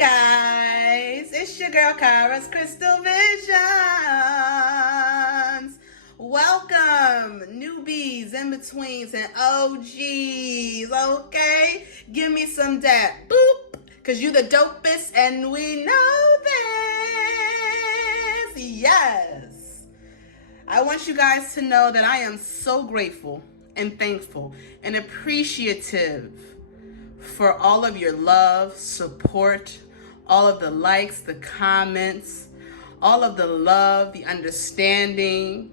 guys, it's your girl Kara's Krystal Visions. Welcome, newbies, in-betweens, and OGs, okay? Give me some dap, boop, because you the dopest, and we know this. Yes. I want you guys to know that I am so grateful and thankful and appreciative for all of your love, support, all of the likes, the comments, all of the love, the understanding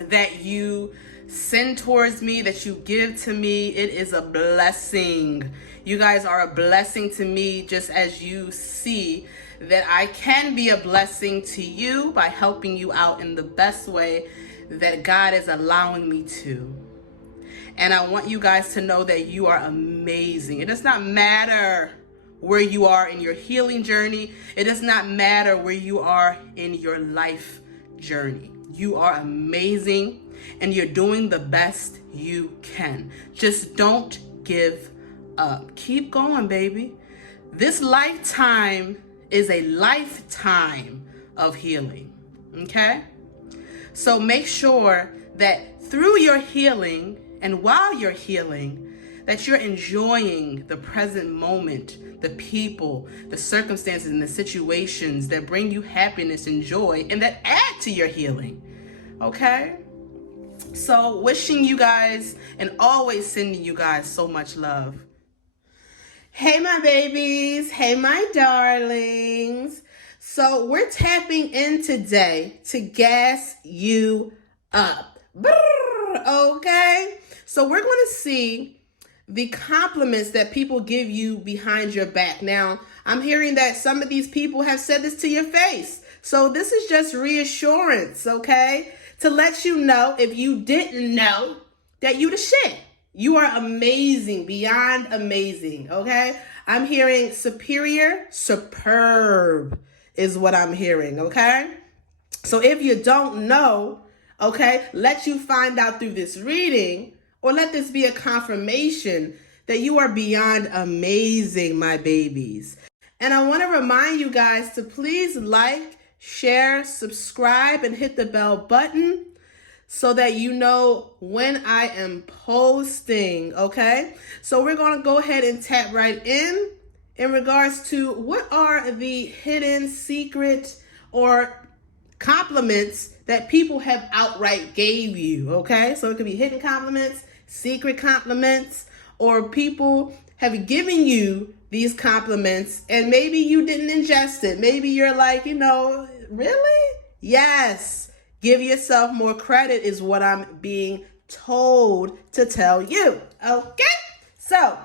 that you send towards me, that you give to me. It is a blessing. You guys are a blessing to me, just as you see that I can be a blessing to you by helping you out in the best way that God is allowing me to. And I want you guys to know that you are amazing. It does not matter where you are in your healing journey. It does not matter where you are in your life journey. You are amazing and you're doing the best you can. Just don't give up. Keep going, baby. This lifetime is a lifetime of healing, okay? So make sure that through your healing and while you're healing, that you're enjoying the present moment, the people, the circumstances, and the situations that bring you happiness and joy and that add to your healing, okay? So wishing you guys and always sending you guys so much love. Hey, my babies. Hey, my darlings. So we're tapping in today to gas you up. Okay? So we're going to see the compliments that people give you behind your back. Now, I'm hearing that some of these people have said this to your face. So this is just reassurance, okay? To let you know, if you didn't know, that you the shit. You are amazing, beyond amazing, okay? I'm hearing superior, superb is what I'm hearing, okay? So if you don't know, okay, let you find out through this reading, or let this be a confirmation that you are beyond amazing, my babies. And I want to remind you guys to please like, share, subscribe, and hit the bell button so that you know when I am posting, okay? So we're going to go ahead and tap right in regards to what are the hidden secret or compliments that people have outright gave you, okay? So it could be hidden compliments, secret compliments, or people have given you these compliments and maybe you didn't ingest it. Maybe you're like, really? Yes. Give yourself more credit is what I'm being told to tell you, okay? So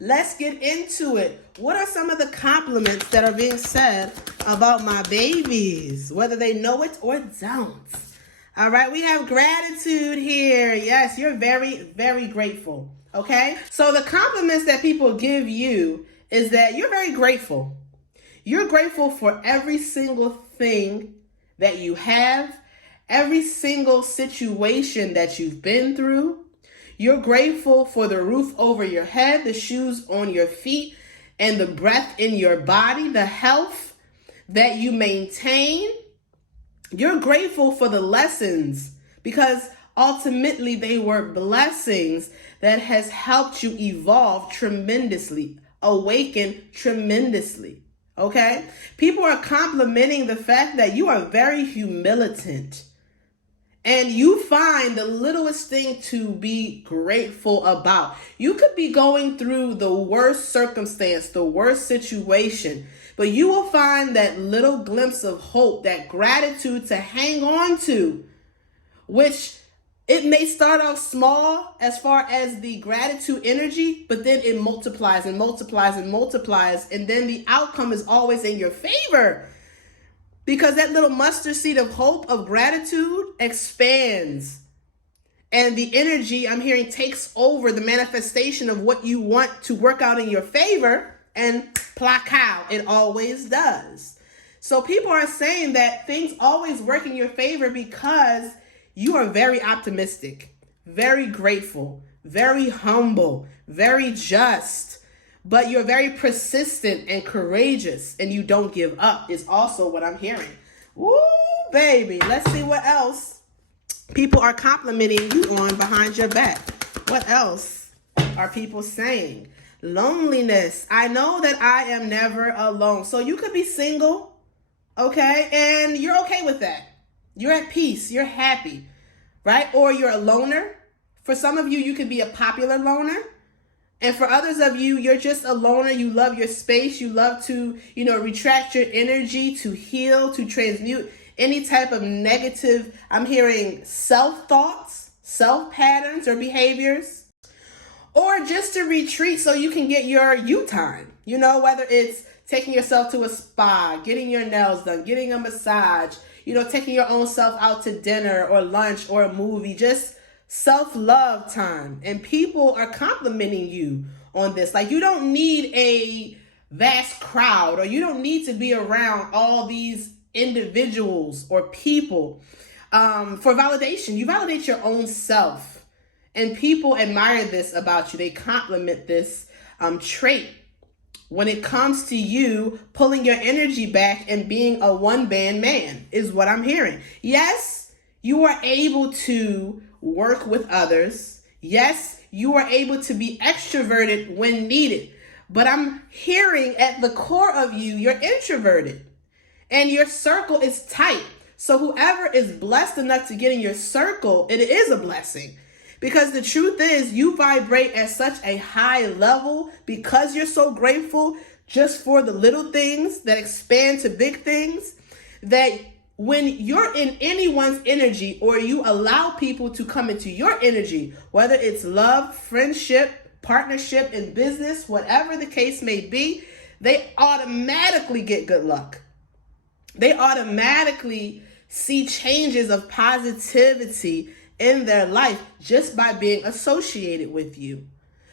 let's get into it. What are some of the compliments that are being said about my babies, whether they know it or don't? All right, we have gratitude here. Yes, you're very, very grateful, okay? So the compliments that people give you is that you're very grateful. You're grateful for every single thing that you have, every single situation that you've been through. You're grateful for the roof over your head, the shoes on your feet, and the breath in your body, the health that you maintain. You're grateful for the lessons because ultimately they were blessings that has helped you evolve tremendously, awaken tremendously, okay? People are complimenting the fact that you are very humilitant. And you find the littlest thing to be grateful about. You could be going through the worst circumstance, the worst situation, but you will find that little glimpse of hope, that gratitude to hang on to, which it may start off small as far as the gratitude energy, but then it multiplies and multiplies and multiplies, and then the outcome is always in your favor. Because that little mustard seed of hope, of gratitude, expands. And the energy, I'm hearing, takes over the manifestation of what you want to work out in your favor. And plakow, it always does. So people are saying that things always work in your favor because you are very optimistic, very grateful, very humble, very just. but you're very persistent and courageous, and you don't give up is also what I'm hearing. Woo, baby. Let's see what else people are complimenting you on behind your back. What else are people saying? Loneliness. I know that I am never alone. So you could be single, okay? And you're okay with that. You're at peace. You're happy, right? Or you're a loner. For some of you, you could be a popular loner. And for others of you, you're just a loner. You love your space. You love to, retract your energy, to heal, to transmute any type of negative, I'm hearing self-thoughts, self-patterns or behaviors. Or just to retreat so you can get your you time. Whether it's taking yourself to a spa, getting your nails done, getting a massage, taking your own self out to dinner or lunch or a movie, just self-love time. And people are complimenting you on this. Like, you don't need a vast crowd, or you don't need to be around all these individuals or people for validation. You validate your own self. And people admire this about you. They compliment this trait when it comes to you pulling your energy back and being a one-man man is what I'm hearing. Yes, you are able to work with others. Yes, you are able to be extroverted when needed. But I'm hearing at the core of you, you're introverted and your circle is tight. So whoever is blessed enough to get in your circle, it is a blessing. Because the truth is, you vibrate at such a high level because you're so grateful just for the little things that expand to big things, that when you're in anyone's energy, or you allow people to come into your energy, whether it's love, friendship, partnership in business, whatever the case may be, they automatically get good luck. They automatically see changes of positivity in their life just by being associated with you.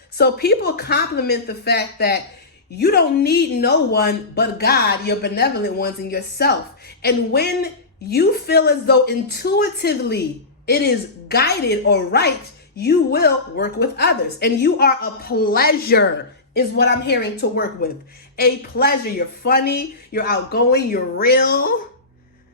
So people compliment the fact that you don't need no one but God, your benevolent ones, and yourself. And when you feel as though intuitively it is guided or right, you will work with others. And you are a pleasure is what I'm hearing to work with. A pleasure. You're funny, you're outgoing, you're real,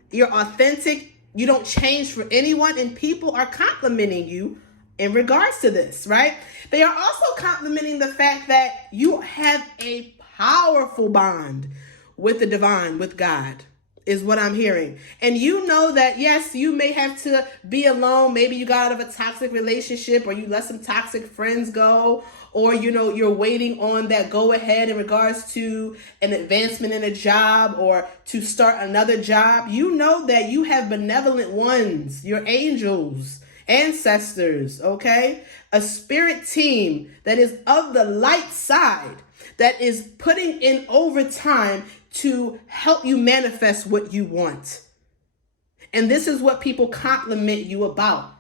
you're authentic. You don't change for anyone, and people are complimenting you in regards to this, right? They are also complimenting the fact that you have a powerful bond with the divine, with God, is what I'm hearing. And you know that, yes, you may have to be alone. Maybe you got out of a toxic relationship, or you let some toxic friends go, or, you're waiting on that go ahead in regards to an advancement in a job or to start another job. You know that you have benevolent ones, your angels, ancestors, okay? A spirit team that is of the light side, that is putting in overtime to help you manifest what you want. And this is what people compliment you about,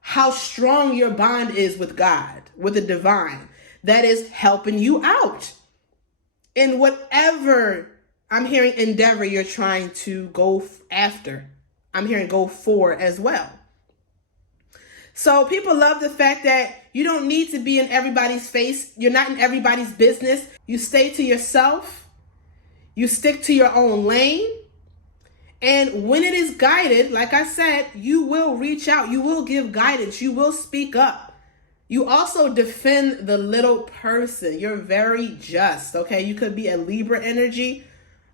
how strong your bond is with God, with the divine, that is helping you out in whatever, I'm hearing, endeavor you're trying to go after. I'm hearing go for as well. So people love the fact that you don't need to be in everybody's face. You're not in everybody's business. You stay to yourself. You stick to your own lane. And when it is guided, like I said, you will reach out. You will give guidance. You will speak up. You also defend the little person. You're very just, okay? You could be a Libra energy.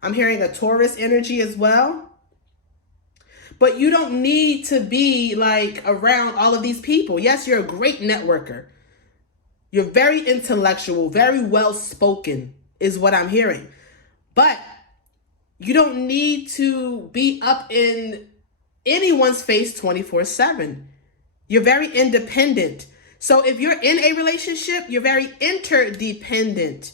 I'm hearing a Taurus energy as well. But you don't need to be like around all of these people. Yes, you're a great networker. You're very intellectual, very well-spoken is what I'm hearing. But you don't need to be up in anyone's face 24/7. You're very independent. So if you're in a relationship, you're very interdependent.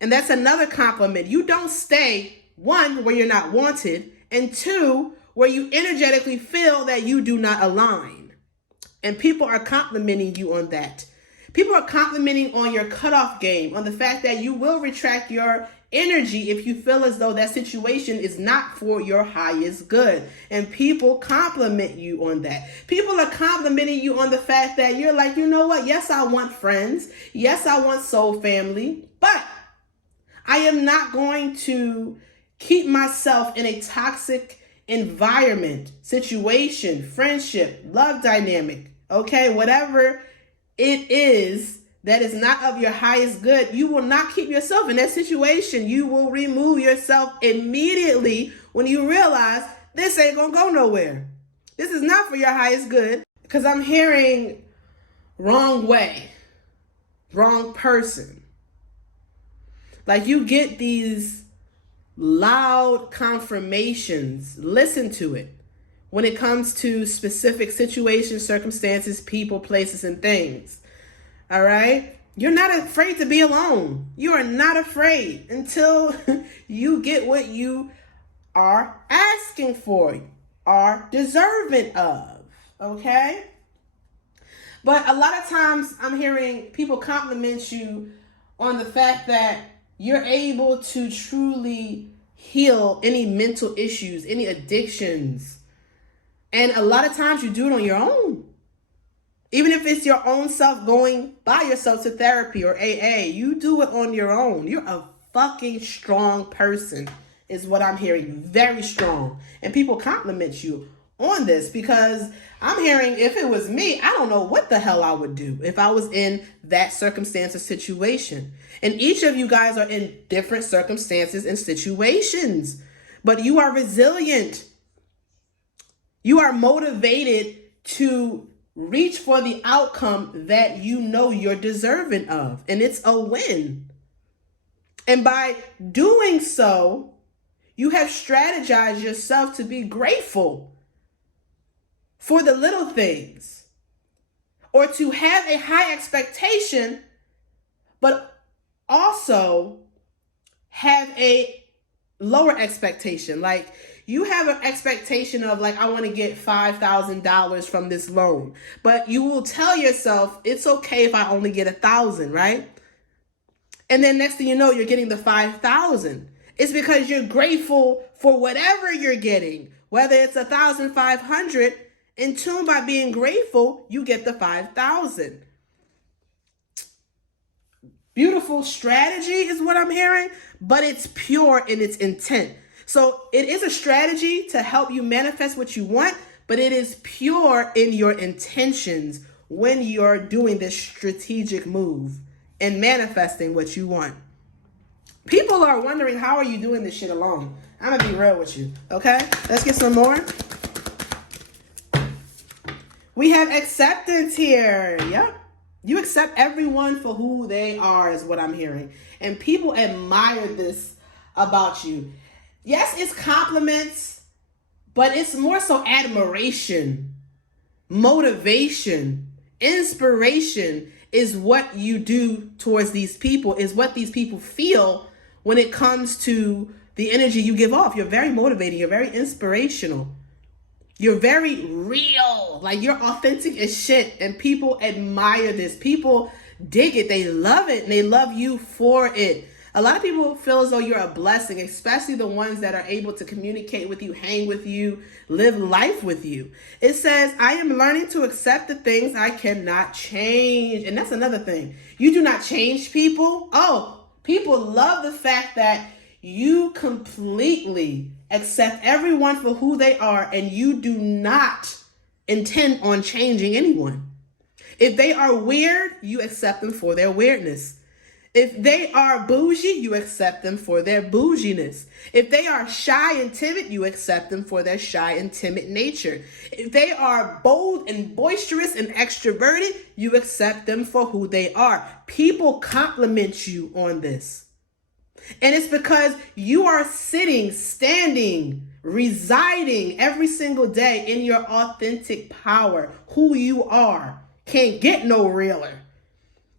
And that's another compliment. You don't stay, one, where you're not wanted, and two, where you energetically feel that you do not align. And people are complimenting you on that. People are complimenting on your cutoff game, on the fact that you will retract your energy if you feel as though that situation is not for your highest good. And people compliment you on that. People are complimenting you on the fact that you're like, you know what? Yes, I want friends. Yes, I want soul family. But I am not going to keep myself in a toxic environment, situation, friendship, love dynamic, okay? Whatever it is that is not of your highest good, you will not keep yourself in that situation. You will remove yourself immediately when you realize this ain't gonna go nowhere. This is not for your highest good, because I'm hearing wrong way, wrong person. Like, you get these loud confirmations, listen to it, when it comes to specific situations, circumstances, people, places, and things. All right? You're not afraid to be alone. You are not afraid until you get what you are asking for, are deserving of. Okay? But a lot of times I'm hearing people compliment you on the fact that you're able to truly heal any mental issues, any addictions. And a lot of times you do it on your own. Even if it's your own self going by yourself to therapy or AA, you do it on your own. You're a fucking strong person, is what I'm hearing. Very strong. And people compliment you on this, because I'm hearing, if it was me, I don't know what the hell I would do if I was in that circumstance or situation. And each of you guys are in different circumstances and situations, but you are resilient. You are motivated to reach for the outcome that you know you're deserving of, and it's a win. And by doing so, you have strategized yourself to be grateful for the little things, or to have a high expectation, but also have a lower expectation. Like, you have an expectation of, like, I want to get $5,000 from this loan, but you will tell yourself it's okay if I only get 1,000, right? And then next thing you know, you're getting the 5,000. It's because you're grateful for whatever you're getting, whether it's 1,500. In tune, by being grateful, you get the 5,000. Beautiful strategy is what I'm hearing, but it's pure in its intent. So it is a strategy to help you manifest what you want, but it is pure in your intentions when you're doing this strategic move and manifesting what you want. People are wondering, how are you doing this shit alone? I'm gonna be real with you, okay? Let's get some more. We have acceptance here. Yep. You accept everyone for who they are, is what I'm hearing. And people admire this about you. Yes, it's compliments, but it's more so admiration, motivation, inspiration is what you do towards these people, is what these people feel when it comes to the energy you give off. You're very motivating. You're very inspirational. You're very real, like you're authentic as shit, and people admire this. People dig it, they love it, and they love you for it. A lot of people feel as though you're a blessing, especially the ones that are able to communicate with you, hang with you, live life with you. It says, I am learning to accept the things I cannot change. And that's another thing. You do not change people. Oh, people love the fact that you completely accept everyone for who they are, and you do not intend on changing anyone. If they are weird, you accept them for their weirdness. If they are bougie, you accept them for their bouginess. If they are shy and timid, you accept them for their shy and timid nature. If they are bold and boisterous and extroverted, you accept them for who they are. People compliment you on this. And it's because you are sitting, standing, residing every single day in your authentic power. Who you are can't get no realer.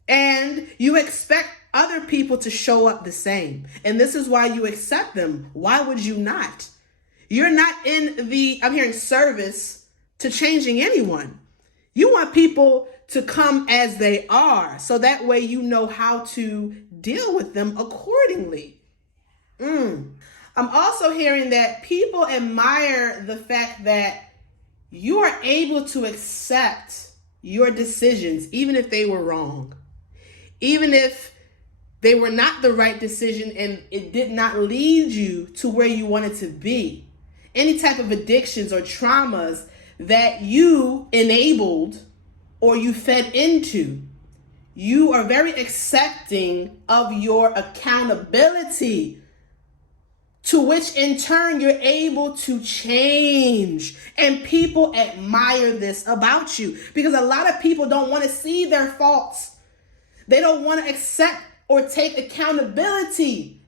And you expect other people to show up the same. And this is why you accept them. Why would you not? You're not in the, I'm hearing, service to changing anyone. You want people to come as they are, so that way you know how to deal with them accordingly. I'm also hearing that people admire the fact that you are able to accept your decisions, even if they were wrong. Even if they were not the right decision and it did not lead you to where you wanted to be. Any type of addictions or traumas that you enabled or you fed into, you are very accepting of your accountability, to which in turn you're able to change. And people admire this about you, because a lot of people don't want to see their faults. They don't want to accept or take accountability,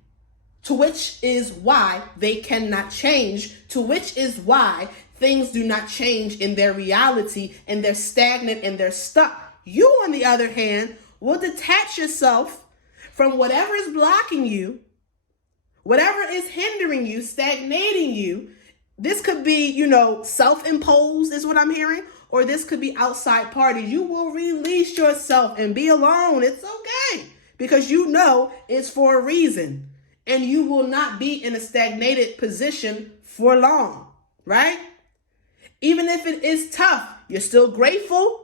to which is why they cannot change, to which is why things do not change in their reality and they're stagnant and they're stuck. You, on the other hand, will detach yourself from whatever is blocking you, whatever is hindering you, stagnating you. This could be, self-imposed is what I'm hearing, or this could be outside parties. You will release yourself and be alone. It's okay, because you know it's for a reason, and you will not be in a stagnated position for long, right? Even if it is tough, you're still grateful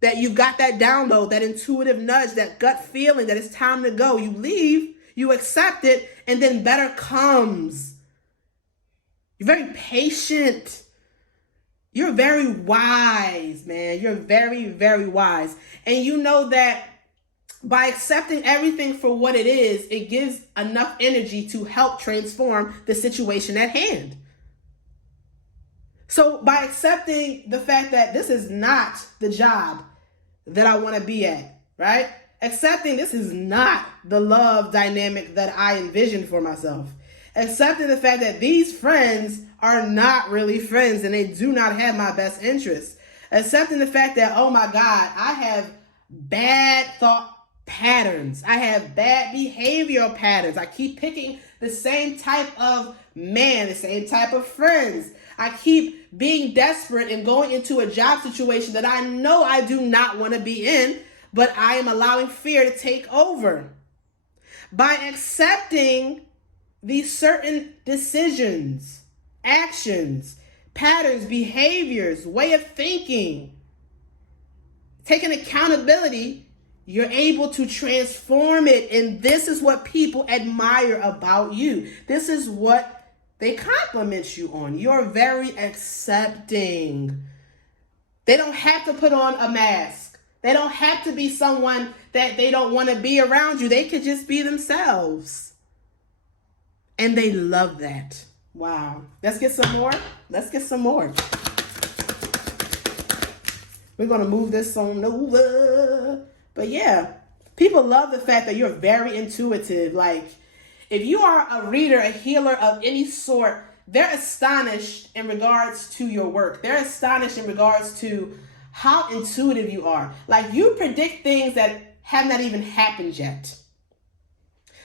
that you've got that download, that intuitive nudge, that gut feeling that it's time to go. You leave, you accept it, and then better comes. You're very patient. You're very wise, man. You're very, very wise. And you know that by accepting everything for what it is, it gives enough energy to help transform the situation at hand. So by accepting the fact that this is not the job that I want to be at, right? Accepting this is not the love dynamic that I envisioned for myself. Accepting the fact that these friends are not really friends and they do not have my best interests. Accepting the fact that, oh my God, I have bad thought patterns. I have bad behavioral patterns. I keep picking the same type of man, the same type of friends. I keep being desperate and going into a job situation that I know I do not want to be in, but I am allowing fear to take over. By accepting these certain decisions, actions, patterns, behaviors, way of thinking, taking accountability, you're able to transform it. And this is what people admire about you. This is what they compliment you on. You're very accepting. They don't have to put on a mask. They don't have to be someone that they don't want to be around you. They could just be themselves. And they love that. Wow. Let's get some more. Let's get some more. We're going to move this on over. But yeah, people love the fact that you're very intuitive. Like, if you are a reader, a healer of any sort, they're astonished in regards to your work. They're astonished in regards to how intuitive you are. Like, you predict things that have not even happened yet.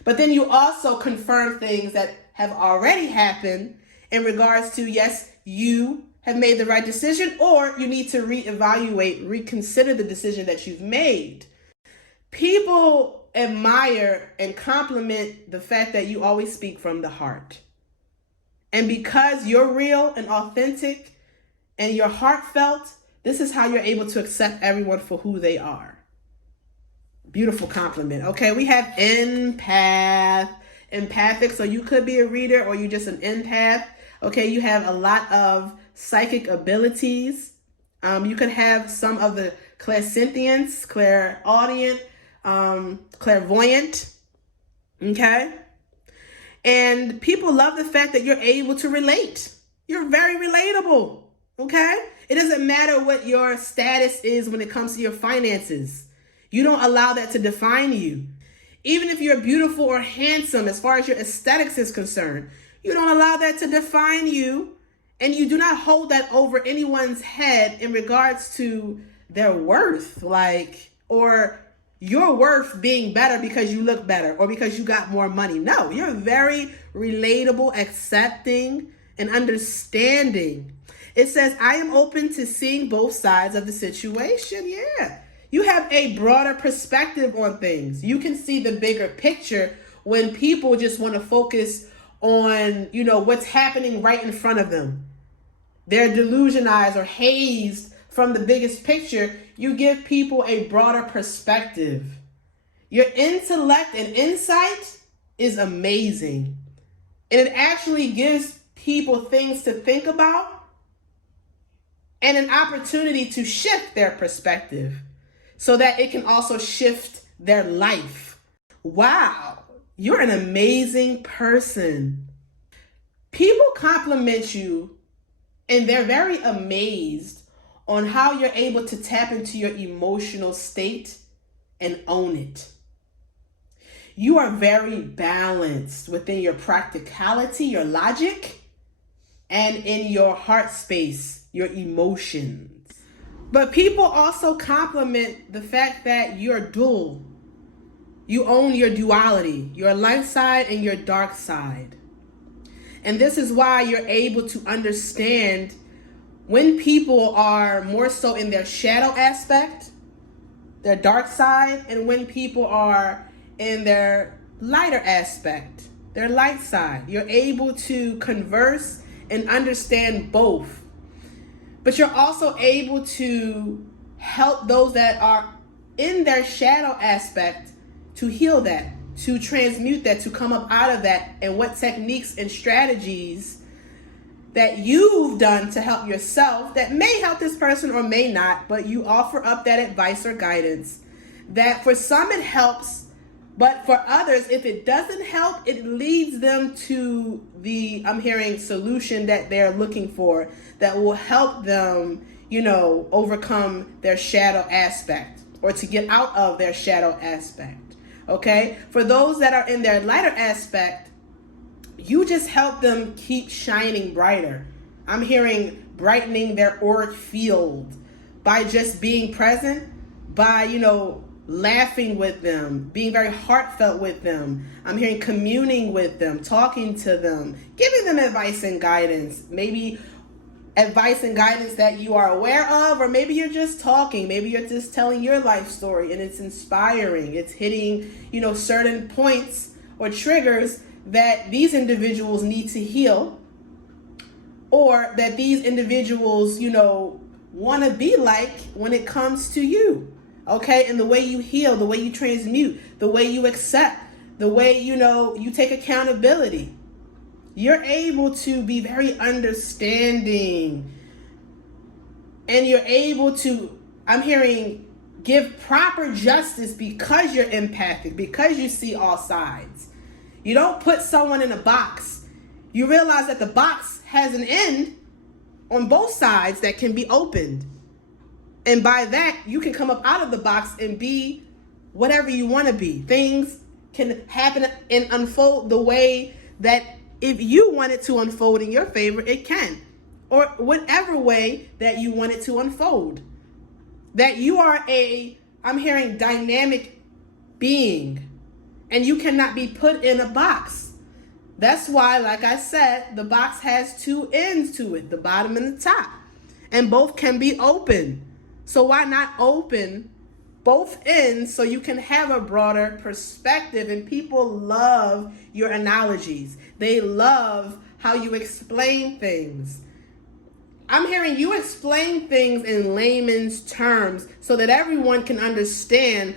But then you also confirm things that have already happened in regards to, yes, you have made the right decision, or you need to reevaluate, reconsider the decision that you've made. People admire and compliment the fact that you always speak from the heart. And because you're real and authentic and you're heartfelt, this is how you're able to accept everyone for who they are. Beautiful compliment. Okay, we have empath, empathic. So you could be a reader or you're just an empath. Okay, you have a lot of psychic abilities. You could have some of the clairsentience, clairaudient, clairvoyant. Okay, and people love the fact that you're able to relate. You're very relatable. Okay, it doesn't matter what your status is when it comes to your finances. You don't allow that to define you. Even if you're beautiful or handsome, as far as your aesthetics is concerned, you don't allow that to define you. And you do not hold that over anyone's head in regards to their worth, or your worth being better because you look better or because you got more money. No, you're very relatable, accepting, and understanding. It says, I am open to seeing both sides of the situation. Yeah. You have a broader perspective on things. You can see the bigger picture when people just want to focus on, what's happening right in front of them. They're delusionized or hazed from the biggest picture. You give people a broader perspective. Your intellect and insight is amazing. And it actually gives people things to think about and an opportunity to shift their perspective so that it can also shift their life. Wow, you're an amazing person. People compliment you and they're very amazed on how you're able to tap into your emotional state and own it. You are very balanced within your practicality, your logic, and in your heart space, your emotions. But people also compliment the fact that you're dual. You own your duality, your light side and your dark side. And this is why you're able to understand when people are more so in their shadow aspect, their dark side, and when people are in their lighter aspect, their light side. You're able to converse and understand both. But you're also able to help those that are in their shadow aspect to heal that, to transmute that, to come up out of that, and what techniques and strategies that you've done to help yourself that may help this person or may not, but you offer up that advice or guidance that for some it helps, but for others, if it doesn't help, it leads them to the, I'm hearing, solution that they're looking for that will help them, overcome their shadow aspect or to get out of their shadow aspect. Okay? For those that are in their lighter aspect, you just help them keep shining brighter. I'm hearing brightening their auric field by just being present, by, laughing with them, being very heartfelt with them. I'm hearing communing with them, talking to them, giving them advice and guidance. Maybe advice and guidance that you are aware of, or maybe you're just talking. Maybe you're just telling your life story and it's inspiring. It's hitting, certain points or triggers that these individuals need to heal, or that these individuals, want to be like when it comes to you. Okay, and the way you heal, the way you transmute, the way you accept, the way, you take accountability. You're able to be very understanding. And you're able to, I'm hearing, give proper justice because you're empathic, because you see all sides. You don't put someone in a box. You realize that the box has an end on both sides that can be opened. And by that, you can come up out of the box and be whatever you want to be. Things can happen and unfold the way that if you want it to unfold in your favor, it can. Or whatever way that you want it to unfold. That you are I'm hearing, dynamic being. And you cannot be put in a box. That's why, like I said, the box has two ends to it, the bottom and the top. And both can be open. So why not open both ends so you can have a broader perspective? And people love your analogies. They love how you explain things. I'm hearing you explain things in layman's terms so that everyone can understand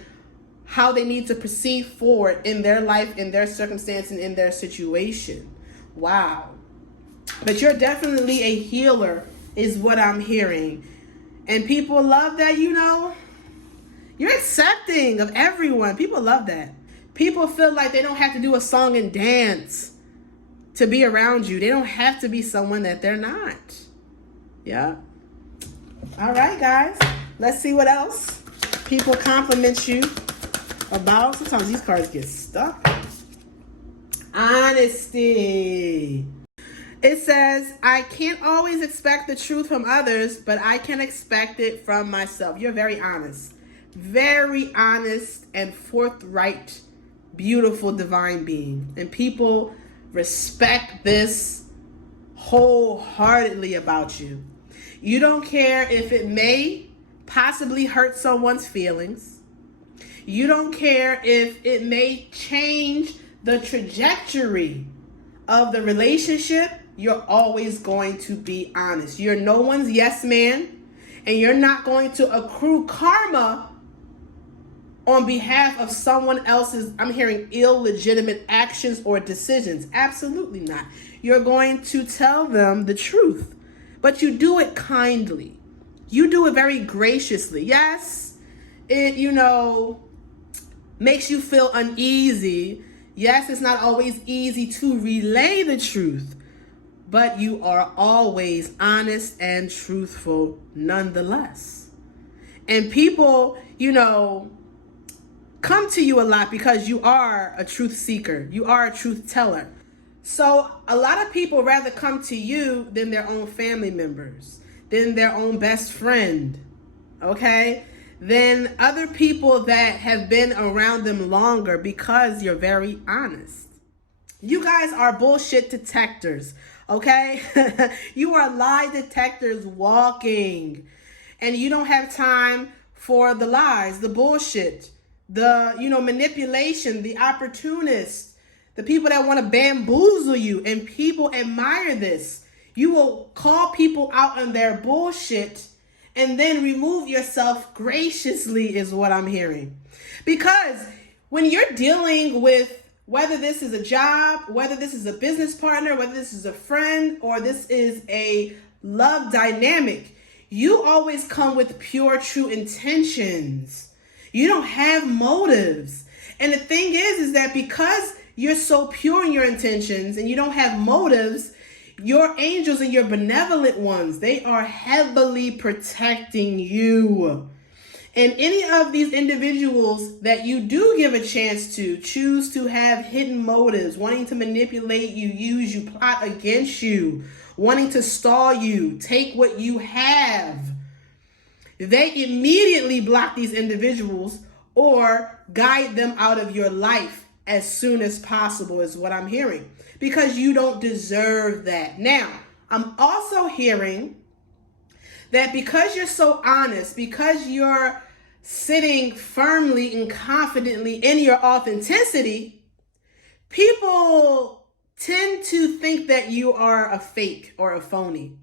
how they need to proceed forward in their life, in their circumstance, and in their situation. Wow. But you're definitely a healer is what I'm hearing. And people love that, you're accepting of everyone. People love that. People feel like they don't have to do a song and dance to be around you. They don't have to be someone that they're not. Yeah. All right, guys. Let's see what else people compliment you about. Sometimes these cards get stuck. Honesty. It says, I can't always expect the truth from others, but I can expect it from myself. You're very honest and forthright, beautiful divine being. And people respect this wholeheartedly about you. You don't care if it may possibly hurt someone's feelings. You don't care if it may change the trajectory of the relationship. You're always going to be honest. You're no one's yes man, and you're not going to accrue karma on behalf of someone else's, I'm hearing, illegitimate actions or decisions. Absolutely not. You're going to tell them the truth, but you do it kindly. You do it very graciously. Yes, it, makes you feel uneasy. Yes, it's not always easy to relay the truth, but you are always honest and truthful nonetheless. And people, come to you a lot because you are a truth seeker. You are a truth teller. So a lot of people rather come to you than their own family members, than their own best friend, okay? Than other people that have been around them longer because you're very honest. You guys are bullshit detectors, okay? You are lie detectors walking. And you don't have time for the lies, the bullshit, the, manipulation, the opportunists, the people that want to bamboozle you. And people admire this. You will call people out on their bullshit and then remove yourself graciously is what I'm hearing. Because when you're dealing with whether this is a job, whether this is a business partner, whether this is a friend, or this is a love dynamic, you always come with pure, true intentions. You don't have motives. And the thing is that because you're so pure in your intentions and you don't have motives, your angels and your benevolent ones, they are heavily protecting you. And any of these individuals that you do give a chance to choose to have hidden motives, wanting to manipulate you, use you, plot against you, wanting to stall you, take what you have, they immediately block these individuals or guide them out of your life as soon as possible is what I'm hearing. Because you don't deserve that. Now, I'm also hearing that because you're so honest, because you're sitting firmly and confidently in your authenticity, people tend to think that you are a fake or a phony.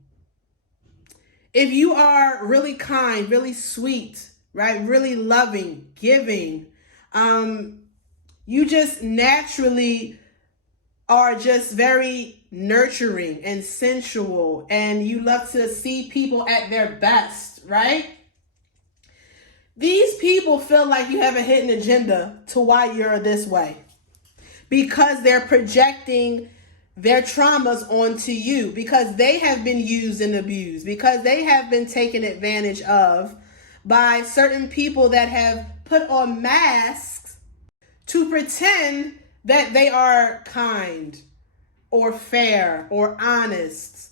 If you are really kind, really sweet, right, really loving, giving, you just naturally are just very nurturing and sensual, and you love to see people at their best, right? These people feel like you have a hidden agenda to why you're this way, because they're projecting their traumas onto you, because they have been used and abused, because they have been taken advantage of by certain people that have put on masks to pretend that they are kind or fair or honest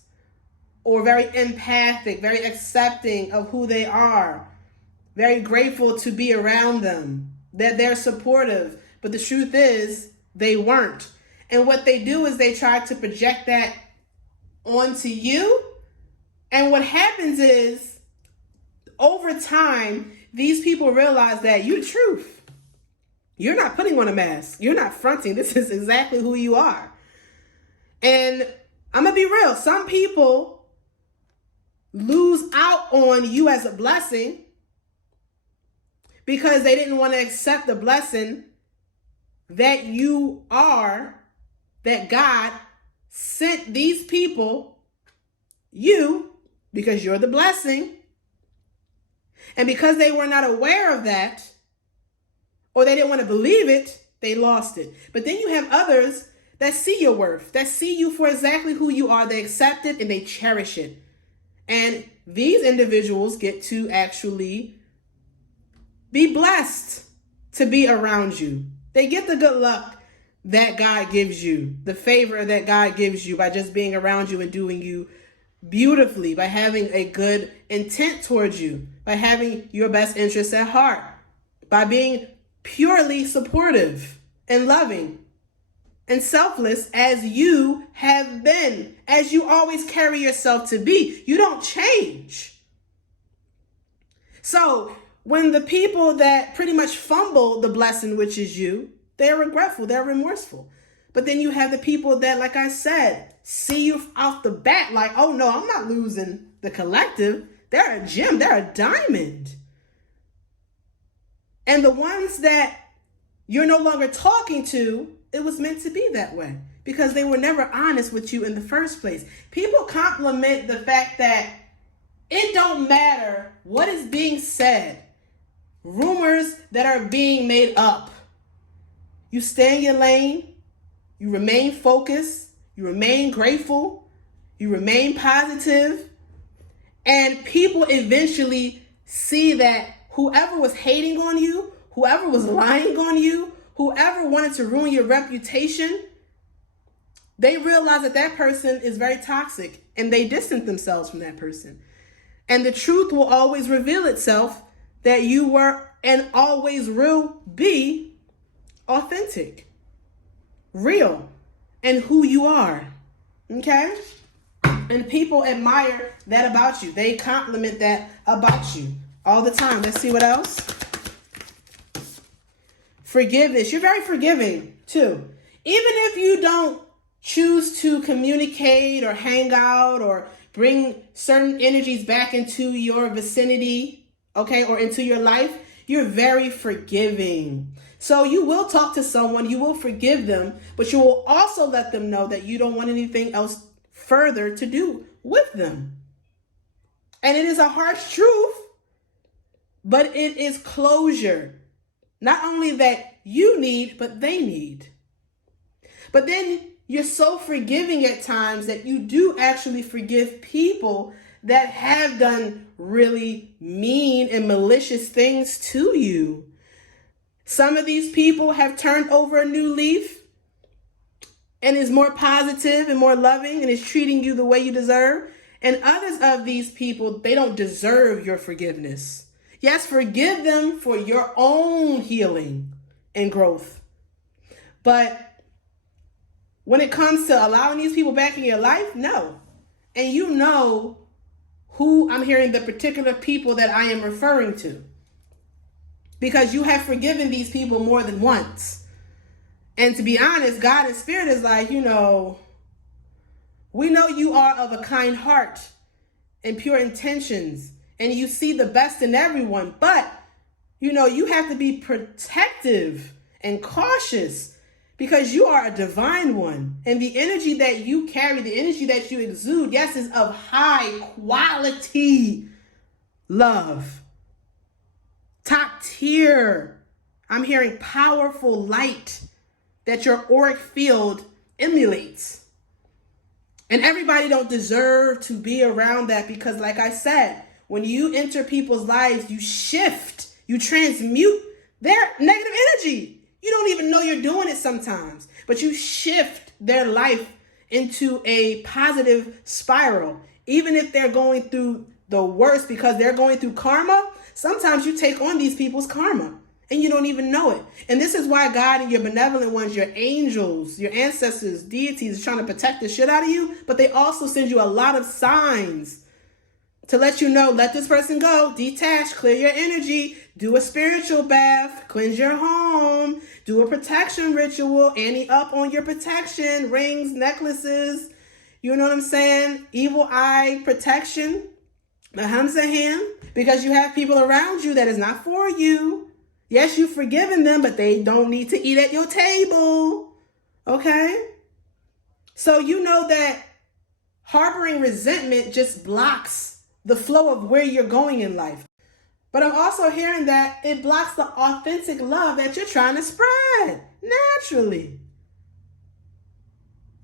or very empathic, very accepting of who they are, very grateful to be around them, that they're supportive. But the truth is they weren't. And what they do is they try to project that onto you. And what happens is over time, these people realize that you're the truth. You're not putting on a mask. You're not fronting. This is exactly who you are. And I'm going to be real. Some people lose out on you as a blessing because they didn't want to accept the blessing that you are, that God sent these people, you, because you're the blessing. And because they were not aware of that, or they didn't want to believe it, they lost it. But then you have others that see your worth, that see you for exactly who you are. They accept it and they cherish it. And these individuals get to actually be blessed to be around you. They get the good luck that God gives you, the favor that God gives you by just being around you and doing you beautifully, by having a good intent towards you, by having your best interests at heart, by being purely supportive and loving and selfless as you have been, as you always carry yourself to be. You don't change. So when the people that pretty much fumble the blessing, which is you, they're regretful, they're remorseful. But then you have the people that, like I said, see you off the bat like, oh no, I'm not losing the collective. They're a gem, they're a diamond. And the ones that you're no longer talking to, it was meant to be that way because they were never honest with you in the first place. People compliment the fact that it don't matter what is being said, rumors that are being made up. You stay in your lane, you remain focused, you remain grateful, you remain positive, and people eventually see that whoever was hating on you, whoever was lying on you, whoever wanted to ruin your reputation, they realize that that person is very toxic and they distance themselves from that person. And the truth will always reveal itself that you were and always will be authentic, real, and who you are. Okay? And people admire that about you. They compliment that about you all the time. Let's see what else. Forgiveness. You're very forgiving too. Even if you don't choose to communicate or hang out or bring certain energies back into your vicinity, okay, or into your life, you're very forgiving. So you will talk to someone, you will forgive them, but you will also let them know that you don't want anything else further to do with them. And it is a harsh truth, but it is closure. Not only that you need, but they need. But then you're so forgiving at times that you do actually forgive people that have done really mean and malicious things to you. Some of these people have turned over a new leaf and is more positive and more loving and is treating you the way you deserve. And others of these people, they don't deserve your forgiveness. Yes, forgive them for your own healing and growth. But when it comes to allowing these people back in your life, no. And you know who I'm hearing the particular people that I am referring to. Because you have forgiven these people more than once. And to be honest, God and Spirit is like, we know you are of a kind heart and pure intentions. And you see the best in everyone. But, you have to be protective and cautious because you are a divine one. And the energy that you carry, the energy that you exude, yes, is of high quality love. Top tier. I'm hearing powerful light that your auric field emulates. And everybody don't deserve to be around that because, like I said, when you enter people's lives, you shift, you transmute their negative energy. You don't even know you're doing it sometimes, but you shift their life into a positive spiral. Even if they're going through the worst because they're going through karma, sometimes you take on these people's karma and you don't even know it. And this is why God and your benevolent ones, your angels, your ancestors, deities, is trying to protect the shit out of you, but they also send you a lot of signs to let you know, let this person go, detach, clear your energy, do a spiritual bath, cleanse your home, do a protection ritual, ante up on your protection, rings, necklaces, you know what I'm saying? Evil eye protection, because you have people around you that is not for you. Yes, you've forgiven them, but they don't need to eat at your table, okay? So you know that harboring resentment just blocks the flow of where you're going in life. But I'm also hearing that it blocks the authentic love that you're trying to spread naturally.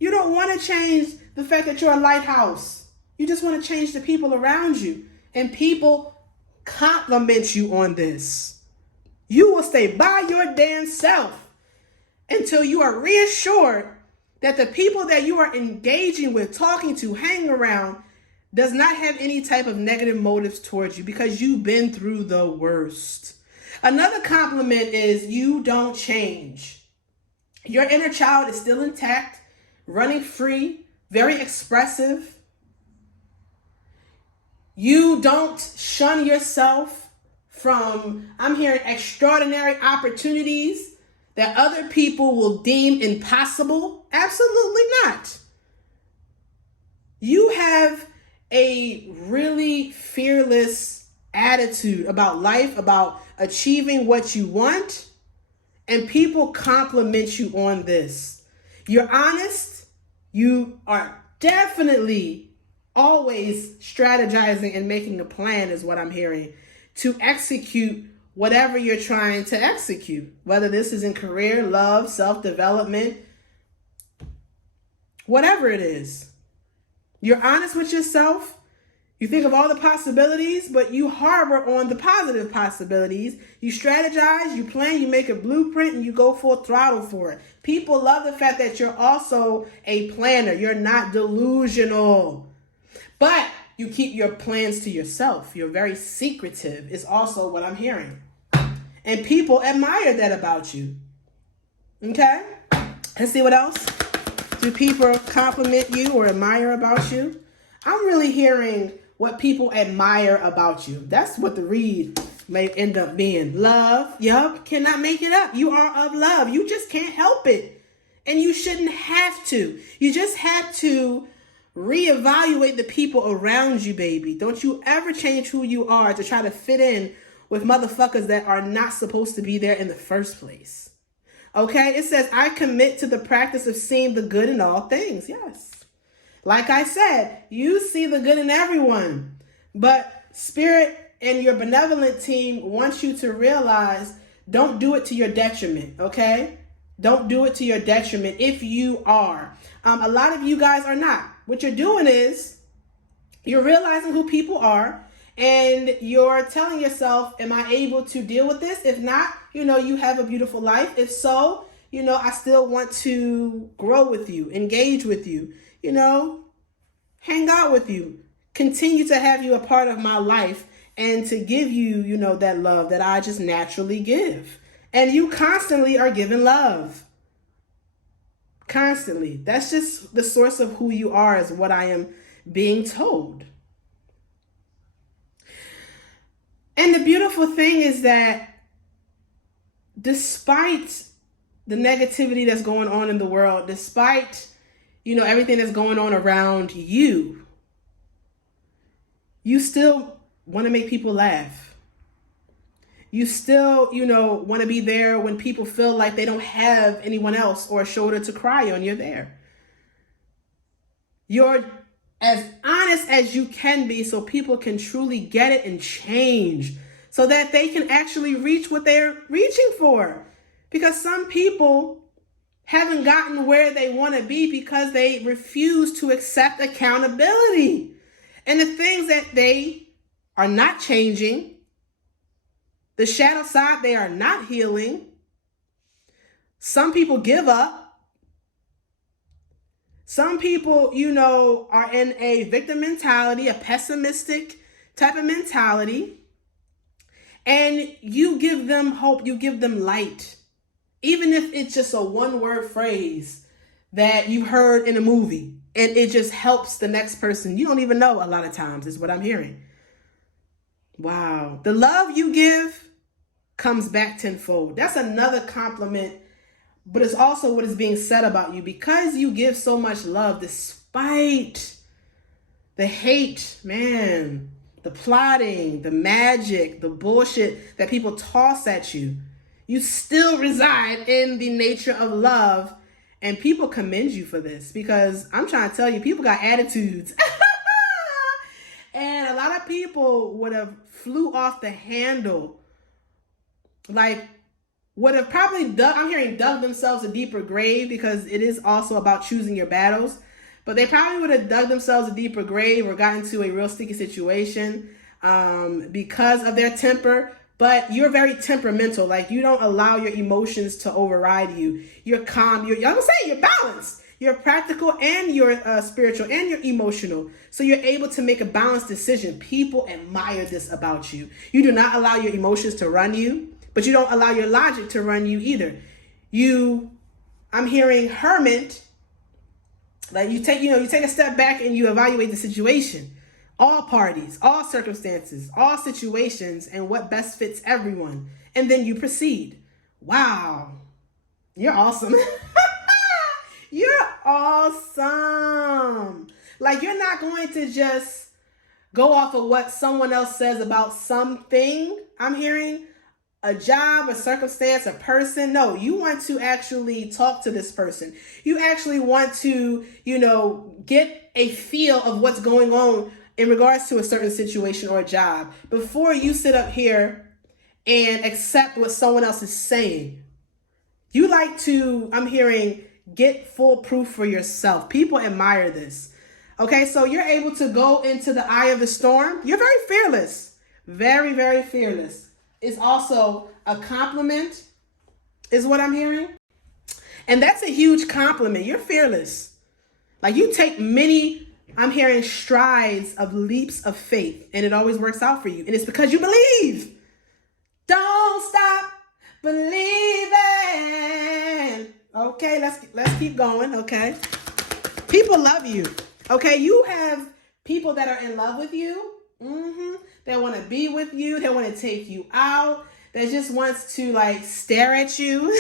You don't want to change the fact that you're a lighthouse. You just want to change the people around you. And people compliment you on this. You will stay by your damn self until you are reassured that the people that you are engaging with, talking to, hanging around, does not have any type of negative motives towards you because you've been through the worst. Another compliment is you don't change. Your inner child is still intact, running free, very expressive. You don't shun yourself from, I'm hearing, extraordinary opportunities that other people will deem impossible. Absolutely not. You have a really fearless attitude about life, about achieving what you want, and people compliment you on this. You're honest. You are definitely always strategizing and making a plan, is what I'm hearing, to execute whatever you're trying to execute, whether this is in career, love, self-development, whatever it is. You're honest with yourself. You think of all the possibilities, but you harbor on the positive possibilities. You strategize, you plan, you make a blueprint, and you go full throttle for it. People love the fact that you're also a planner. You're not delusional. But you keep your plans to yourself. You're very secretive is also what I'm hearing. And people admire that about you. Okay? Let's see what else. Do people compliment you or admire about you? I'm really hearing what people admire about you. That's what the read may end up being. Love. Yup. Cannot make it up. You are of love. You just can't help it. And you shouldn't have to. You just have to reevaluate the people around you, baby. Don't you ever change who you are to try to fit in with motherfuckers that are not supposed to be there in the first place. Okay? It says, I commit to the practice of seeing the good in all things. Yes. Like I said, you see the good in everyone, but Spirit and your benevolent team wants you to realize, don't do it to your detriment, okay? Don't do it to your detriment if you are. A lot of you guys are not. What you're doing is you're realizing who people are, and you're telling yourself, am I able to deal with this? If not, you have a beautiful life. If so, I still want to grow with you, engage with you. Hang out with you, continue to have you a part of my life, and to give you, that love that I just naturally give. And you constantly are giving love. Constantly. That's just the source of who you are, is what I am being told. And the beautiful thing is that despite the negativity that's going on in the world, despite everything that's going on around you, you still want to make people laugh. You still, want to be there when people feel like they don't have anyone else or a shoulder to cry on. You're there. You're as honest as you can be so people can truly get it and change so that they can actually reach what they're reaching for. Because some people haven't gotten where they want to be because they refuse to accept accountability. And the things that they are not changing, the shadow side they are not healing. Some people give up. Some people, are in a victim mentality, a pessimistic type of mentality. And you give them hope, you give them light. Even if it's just a one-word phrase that you heard in a movie and it just helps the next person you don't even know a lot of times, is what I'm hearing. Wow. The love you give comes back tenfold. That's another compliment, but it's also what is being said about you. Because you give so much love despite the hate, man, the plotting, the magic, the bullshit that people toss at you. You still reside in the nature of love, and people commend you for this, because I'm trying to tell you, people got attitudes. And a lot of people would have flew off the handle, would have probably dug themselves a deeper grave, because it is also about choosing your battles. But they probably would have dug themselves a deeper grave or gotten into a real sticky situation because of their temper. But you're very temperamental. You don't allow your emotions to override you. You're calm. You're balanced. You're practical and you're spiritual and you're emotional. So you're able to make a balanced decision. People admire this about you. You do not allow your emotions to run you, but you don't allow your logic to run you either. I'm hearing hermit. You take a step back and you evaluate the situation. All parties, all circumstances, all situations, and what best fits everyone. And then you proceed. Wow. You're awesome. You're awesome. You're not going to just go off of what someone else says about something. I'm hearing a job, a circumstance, a person. No, you want to actually talk to this person. You actually want to, get a feel of what's going on in regards to a certain situation or a job before you sit up here and accept what someone else is saying. You like to, I'm hearing, get full proof for yourself. People admire this. Okay, so you're able to go into the eye of the storm. You're very fearless. Very, very fearless. It's also a compliment, is what I'm hearing. And that's a huge compliment. You're fearless. Like you take many, I'm hearing, strides of leaps of faith, and it always works out for you. And it's because you believe. Don't stop believing. Okay, let's keep going, okay? People love you. Okay, you have people that are in love with you. They want to be with you. They want to take you out. They just wants to like stare at you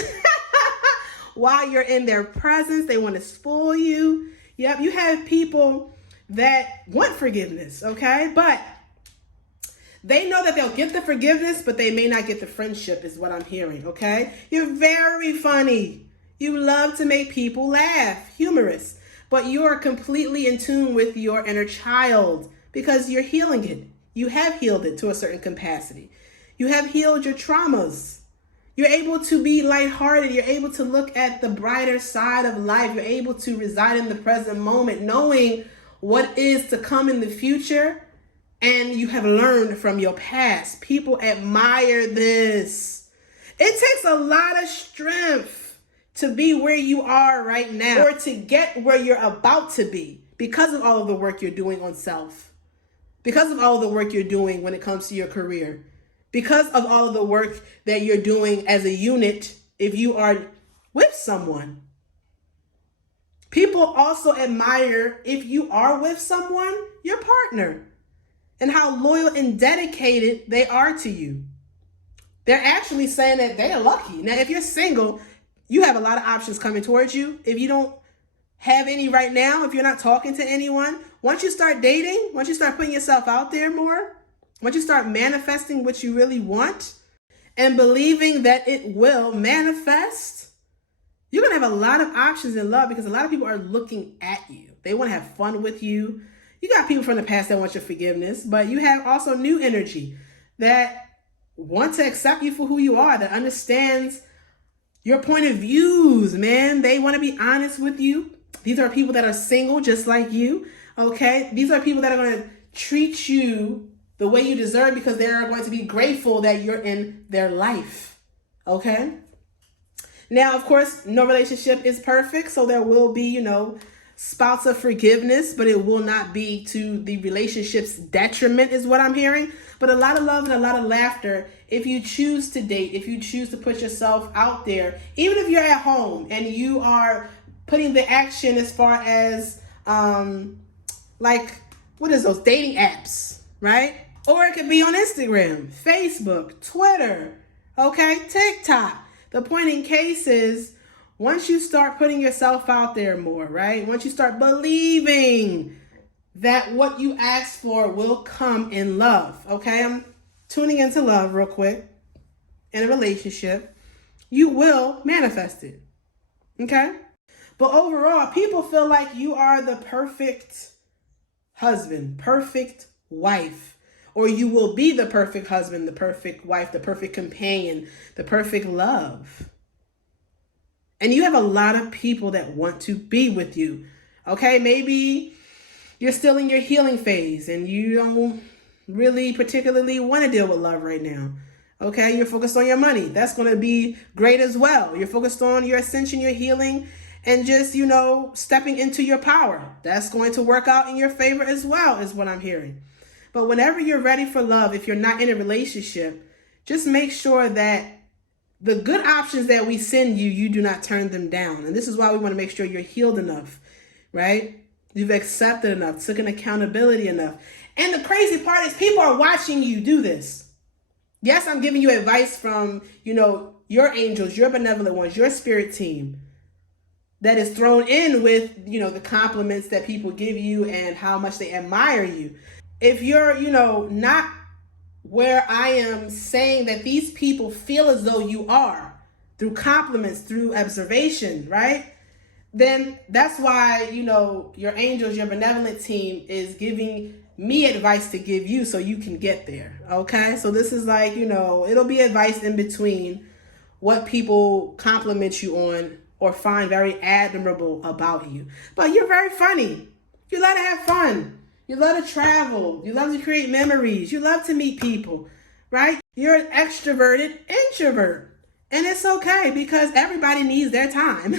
while you're in their presence. They want to spoil you. Yep, you have people that want forgiveness, okay? But they know that they'll get the forgiveness, but they may not get the friendship is what I'm hearing, okay? You're very funny. You love to make people laugh. Humorous. But you're completely in tune with your inner child because you're healing it. You have healed it to a certain capacity. You have healed your traumas. You're able to be lighthearted. You're able to look at the brighter side of life. You're able to reside in the present moment, knowing what is to come in the future. And you have learned from your past. People admire this. It takes a lot of strength to be where you are right now or to get where you're about to be because of all of the work you're doing on self, because of all of the work you're doing when it comes to your career, because of all of the work that you're doing as a unit if you are with someone. People also admire, if you are with someone, your partner, and how loyal and dedicated they are to you. They're actually saying that they are lucky. Now, if you're single, you have a lot of options coming towards you. If you don't have any right now, if you're not talking to anyone, once you start dating, once you start putting yourself out there more, once you start manifesting what you really want and believing that it will manifest, you're going to have a lot of options in love because a lot of people are looking at you. They want to have fun with you. You got people from the past that want your forgiveness, but you have also new energy that want to accept you for who you are, that understands your point of views, man. They want to be honest with you. These are people that are single just like you, okay? These are people that are going to treat you the way you deserve because they are going to be grateful that you're in their life, okay? Now, of course, no relationship is perfect, so there will be, spouts of forgiveness, but it will not be to the relationship's detriment is what I'm hearing. But a lot of love and a lot of laughter if you choose to date, if you choose to put yourself out there, even if you're at home and you are putting the action as far as what is those dating apps, right? Or it could be on Instagram, Facebook, Twitter, okay, TikTok. The point in case is once you start putting yourself out there more, right? Once you start believing that what you asked for will come in love, okay? I'm tuning into love real quick in a relationship. You will manifest it, okay? But overall, people feel like you are the perfect husband, perfect wife, or you will be the perfect husband, the perfect wife, the perfect companion, the perfect love. And you have a lot of people that want to be with you, okay? Maybe you're still in your healing phase and you don't really particularly want to deal with love right now, okay? You're focused on your money. That's going to be great as well. You're focused on your ascension, your healing, and just, stepping into your power. That's going to work out in your favor as well, is what I'm hearing. But whenever you're ready for love, if you're not in a relationship, just make sure that the good options that we send you, you do not turn them down. And this is why we want to make sure you're healed enough, right? You've accepted enough, took an accountability enough. And the crazy part is people are watching you do this. Yes, I'm giving you advice from, your angels, your benevolent ones, your spirit team that is thrown in with, the compliments that people give you and how much they admire you. if you're, not where I am saying that these people feel as though you are, through compliments, through observation, right? Then that's why, your angels, your benevolent team is giving me advice to give you so you can get there. Okay. So this is like, it'll be advice in between what people compliment you on or find very admirable about you. But you're very funny. You love to have fun. You love to travel. You love to create memories. You love to meet people, right? You're an extroverted introvert. And it's okay because everybody needs their time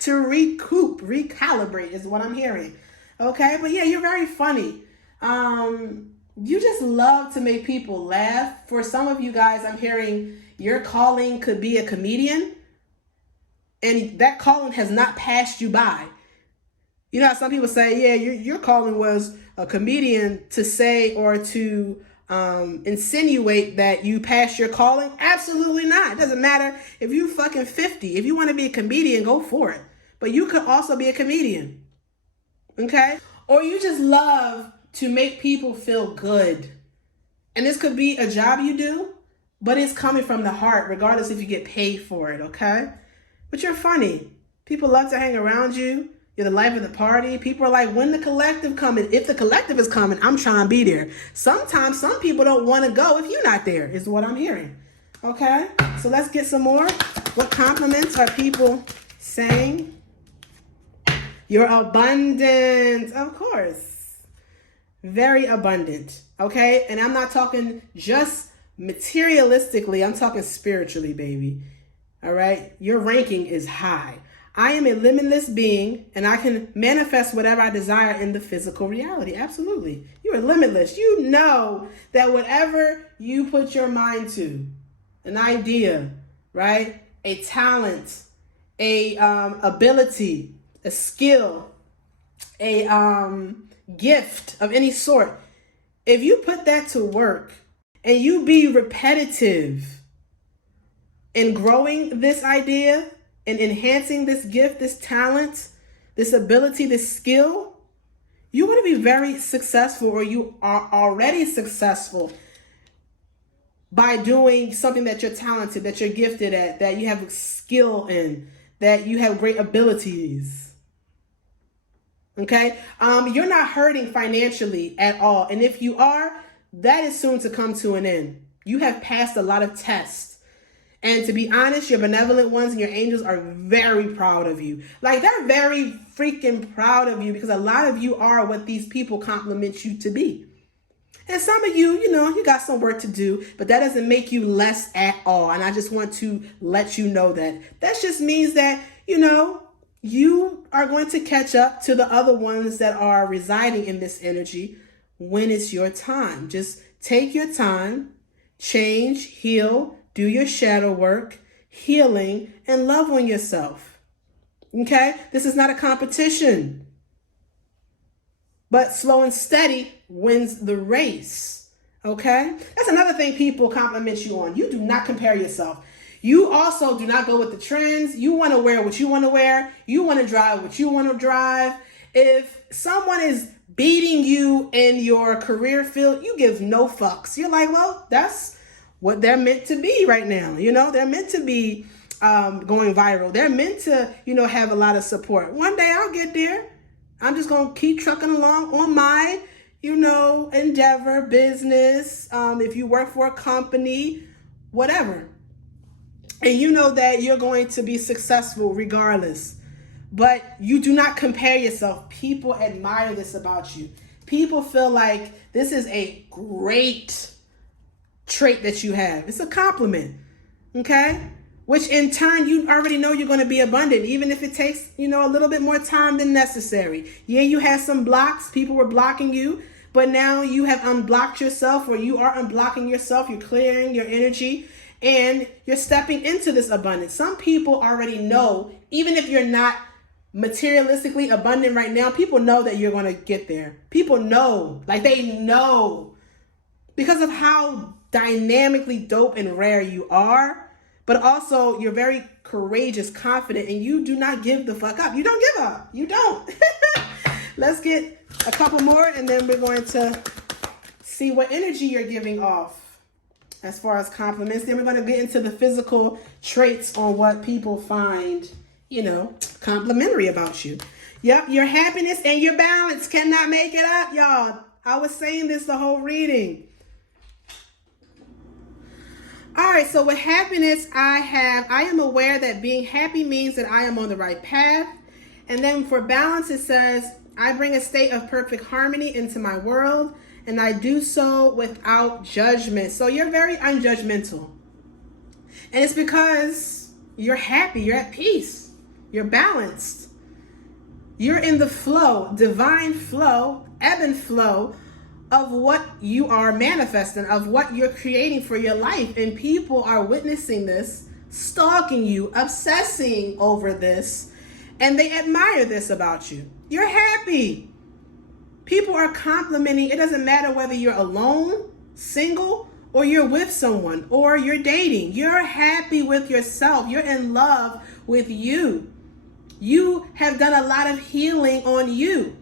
to recoup, recalibrate is what I'm hearing. Okay, but yeah, you're very funny. You just love to make people laugh. For some of you guys, I'm hearing your calling could be a comedian, and that calling has not passed you by. You know how some people say, yeah, your calling was a comedian to say or to insinuate that you passed your calling? Absolutely not. It doesn't matter if you fucking 50. If you want to be a comedian, go for it. But you could also be a comedian. Okay? Or you just love to make people feel good. And this could be a job you do, but it's coming from the heart, regardless if you get paid for it, okay? But you're funny. People love to hang around you. You're the life of the party. People are like, when the collective coming? If the collective is coming, I'm trying to be there. Sometimes some people don't want to go if you're not there, is what I'm hearing. Okay? So let's get some more. What compliments are people saying? You're abundant. Of course. Very abundant. Okay? And I'm not talking just materialistically. I'm talking spiritually, baby. All right? Your ranking is high. I am a limitless being, and I can manifest whatever I desire in the physical reality. Absolutely. You are limitless. You know that whatever you put your mind to, an idea, right? A talent, a ability, a skill, a gift of any sort, if you put that to work and you be repetitive in growing this idea, and enhancing this gift, this talent, this ability, this skill, you're going to be very successful, or you are already successful by doing something that you're talented, that you're gifted at, that you have skill in, that you have great abilities. Okay? You're not hurting financially at all. And if you are, that is soon to come to an end. You have passed a lot of tests. And to be honest, your benevolent ones and your angels are very proud of you. Like, they're very freaking proud of you because a lot of you are what these people compliment you to be. And some of you, you got some work to do, but that doesn't make you less at all. And I just want to let you know that. That just means that, you are going to catch up to the other ones that are residing in this energy when it's your time. Just take your time, change, heal, do your shadow work, healing, and love on yourself. Okay? This is not a competition. But slow and steady wins the race. Okay? That's another thing people compliment you on. You do not compare yourself. You also do not go with the trends. You want to wear what you want to wear. You want to drive what you want to drive. If someone is beating you in your career field, you give no fucks. You're like, well, that's what they're meant to be right now. They're meant to be going viral. They're meant to, have a lot of support. One day I'll get there. I'm just going to keep trucking along on my, endeavor, business. If you work for a company, whatever. And you know that you're going to be successful regardless. But you do not compare yourself. People admire this about you. People feel like this is a great trait that you have. It's a compliment, okay? Which in turn, you already know you're going to be abundant, even if it takes, a little bit more time than necessary. Yeah, you had some blocks. People were blocking you, but now you have unblocked yourself, or you are unblocking yourself. You're clearing your energy, and you're stepping into this abundance. Some people already know, even if you're not materialistically abundant right now, people know that you're going to get there. People know, like they know, because of how dynamically dope and rare you are, but also you're very courageous, confident, and you do not give the fuck up. You don't give up. You don't. Let's get a couple more, and then we're going to see what energy you're giving off as far as compliments. Then we're going to get into the physical traits on what people find, you know, complimentary about you. Yep, your happiness and your balance cannot make it up, y'all. I was saying this the whole reading. All right, so with happiness, I am aware that being happy means that I am on the right path. And then for balance, it says, I bring a state of perfect harmony into my world, and I do so without judgment. So you're very unjudgmental. And it's because you're happy, you're at peace, you're balanced. You're in the flow, divine flow, ebb and flow of what you are manifesting, of what you're creating for your life. And people are witnessing this, stalking you, obsessing over this, and they admire this about you. You're happy. People are complimenting. It doesn't matter whether you're alone, single, or you're with someone, or you're dating. You're happy with yourself. You're in love with you. You have done a lot of healing on you.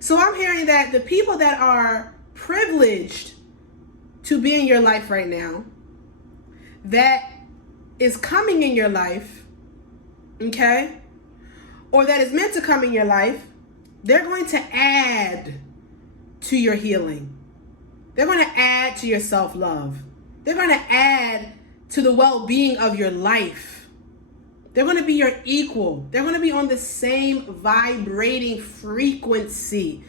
So I'm hearing that the people that are privileged to be in your life right now, that is coming in your life, okay, or that is meant to come in your life, they're going to add to your healing. They're going to add to your self-love. They're going to add to the well-being of your life. They're going to be your equal. They're going to be on the same vibrating frequency.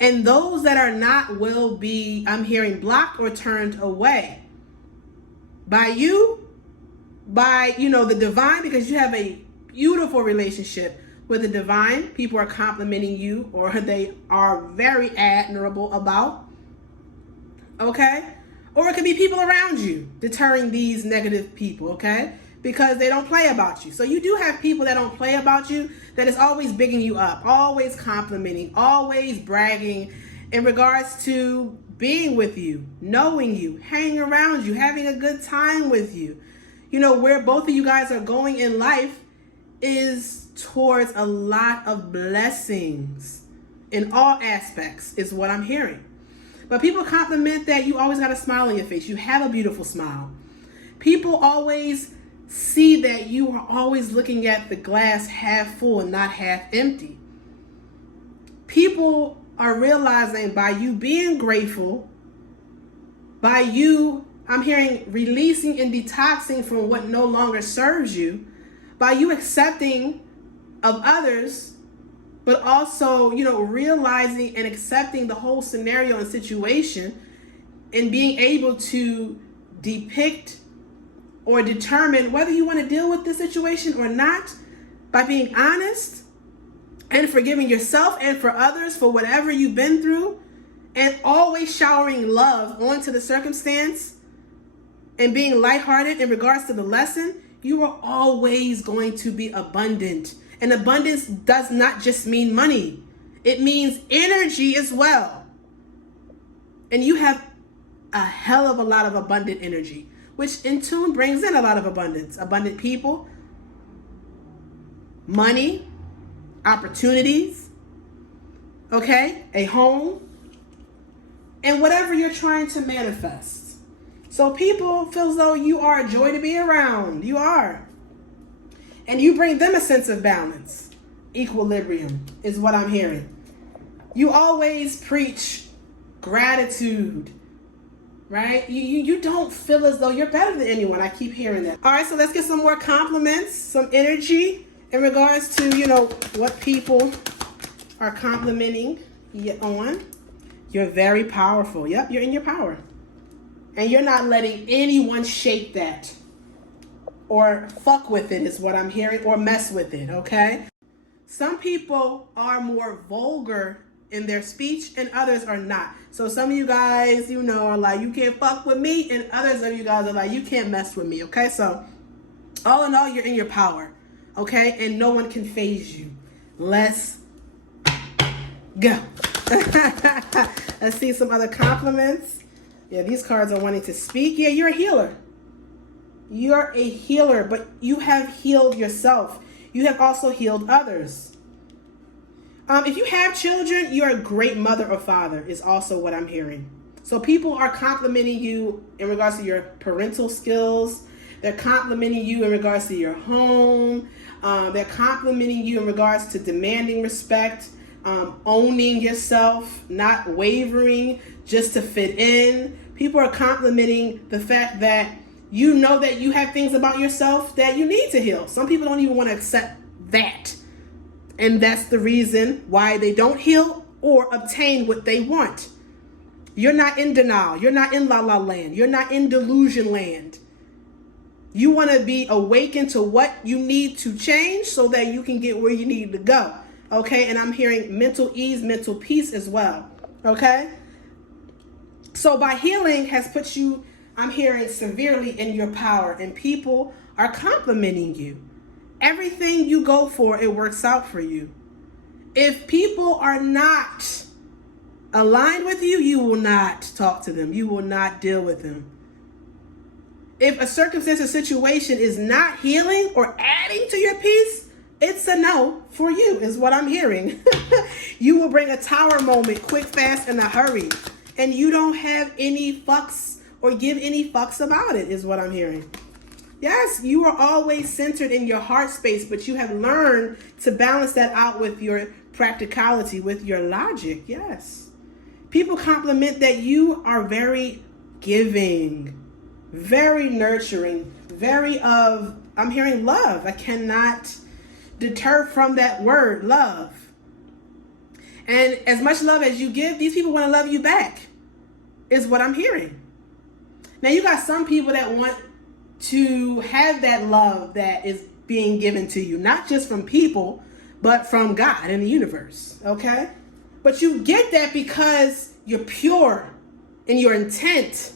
And those that are not will be, I'm hearing, blocked or turned away by you, by, you know, the divine, because you have a beautiful relationship with the divine. People are complimenting you, or they are very admirable about. Okay? Or it could be people around you deterring these negative people, okay? Because they don't play about you. So you do have people that don't play about you, that is always bigging you up, always complimenting, always bragging in regards to being with you, knowing you, hanging around you, having a good time with you. You know, where both of you guys are going in life is towards a lot of blessings in all aspects, is what I'm hearing. But people compliment that you always got a smile on your face. You have a beautiful smile. People always see that you are always looking at the glass half full and not half empty. People are realizing by you being grateful, by you, I'm hearing, releasing and detoxing from what no longer serves you, by you accepting of others, but also, you know, realizing and accepting the whole scenario and situation, and being able to depict or determine whether you want to deal with this situation or not, by being honest and forgiving yourself and for others for whatever you've been through, and always showering love onto the circumstance and being lighthearted in regards to the lesson, you are always going to be abundant. And abundance does not just mean money. It means energy as well. And you have a hell of a lot of abundant energy, which in tune brings in a lot of abundance. Abundant people, money, opportunities, okay, a home, and whatever you're trying to manifest. So people feel as though you are a joy to be around. You are. And you bring them a sense of balance. Equilibrium is what I'm hearing. You always preach gratitude, right? You don't feel as though you're better than anyone. I keep hearing that. All right, so let's get some more compliments, some energy in regards to, you know, what people are complimenting you on. You're very powerful. Yep, you're in your power. And you're not letting anyone shake that or fuck with it is what I'm hearing, or mess with it, okay? Some people are more vulgar in their speech and others are not. So some of you guys, you know, are like, you can't fuck with me, and others of you guys are like, you can't mess with me, okay? So all in all, you're in your power, okay? And no one can phase you. Let's go. Let's see some other compliments. Yeah, these cards are wanting to speak. Yeah, you're a healer. You're a healer, but you have healed yourself. You have also healed others. If you have children, you're a great mother or father is also what I'm hearing. So people are complimenting you in regards to your parental skills. They're complimenting you in regards to your home. They're complimenting you in regards to demanding respect, owning yourself, not wavering just to fit in. People are complimenting the fact that you know that you have things about yourself that you need to heal. Some people don't even want to accept that. And that's the reason why they don't heal or obtain what they want. You're not in denial. You're not in la la land. You're not in delusion land. You want to be awakened to what you need to change so that you can get where you need to go. Okay? And I'm hearing mental ease, mental peace as well. Okay? So by healing has put you, I'm hearing, severely in your power, and people are complimenting you. Everything you go for, it works out for you. If people are not aligned with you, you will not talk to them. You will not deal with them. If a circumstance or situation is not healing or adding to your peace, it's a no for you, is what I'm hearing. You will bring a tower moment quick, fast, in a hurry. And you don't have any fucks or give any fucks about it, is what I'm hearing. Yes, you are always centered in your heart space, but you have learned to balance that out with your practicality, with your logic. Yes. People compliment that you are very giving, very nurturing, very I'm hearing love. I cannot deter from that word, love. And as much love as you give, these people want to love you back, is what I'm hearing. Now, you got some people that want to have that love that is being given to you, not just from people, but from God and the universe, okay? But you get that because you're pure in your intent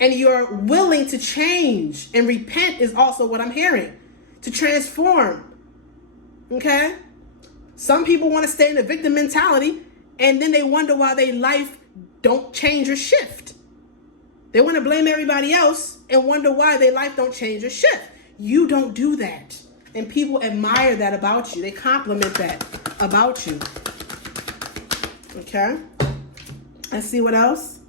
and you're willing to change, and repent is also what I'm hearing, to transform, okay? Some people want to stay in the victim mentality, and then they wonder why their life don't change or shift. They want to blame everybody else and wonder why their life don't change or shift. You don't do that. And people admire that about you. They compliment that about you. Okay. Let's see what else.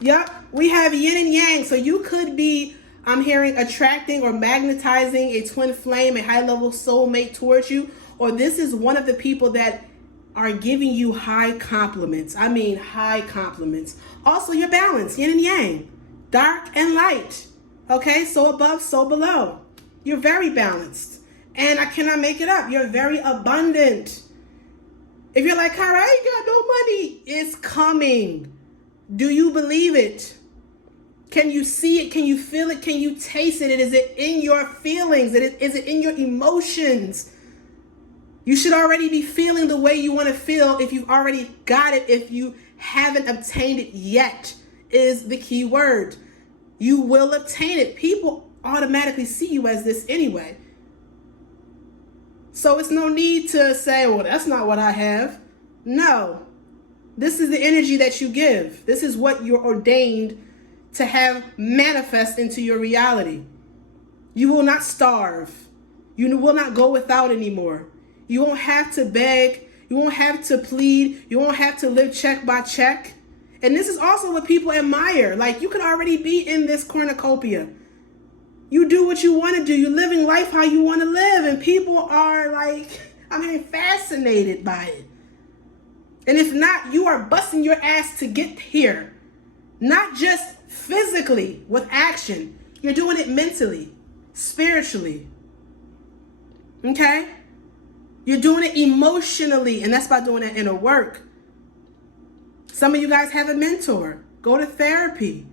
Yep. We have yin and yang. So you could be, I'm hearing, attracting or magnetizing a twin flame, a high-level soulmate towards you. Or this is one of the people that are giving you high compliments. I mean high compliments. Also, your balance, yin and yang, dark and light. Okay, so above, so below. You're very balanced. And I cannot make it up. You're very abundant. If you're like, Kyra, I ain't got no money, it's coming. Do you believe it? Can you see it? Can you feel it? Can you taste it? Is it in your feelings? Is it in your emotions? You should already be feeling the way you want to feel if you've already got it. If you haven't obtained it yet, is the key word. You will obtain it. People automatically see you as this anyway. So it's no need to say, well, that's not what I have. No. This is the energy that you give. This is what you're ordained to have manifest into your reality. You will not starve. You will not go without anymore. You won't have to beg. You won't have to plead. You won't have to live check by check. And this is also what people admire. Like, you could already be in this cornucopia. You do what you want to do. You're living life how you want to live. And people are like, fascinated by it. And if not, you are busting your ass to get here. Not just physically with action. You're doing it mentally, spiritually. Okay? You're doing it emotionally, and that's by doing that inner work. Some of you guys have a mentor. Go to therapy,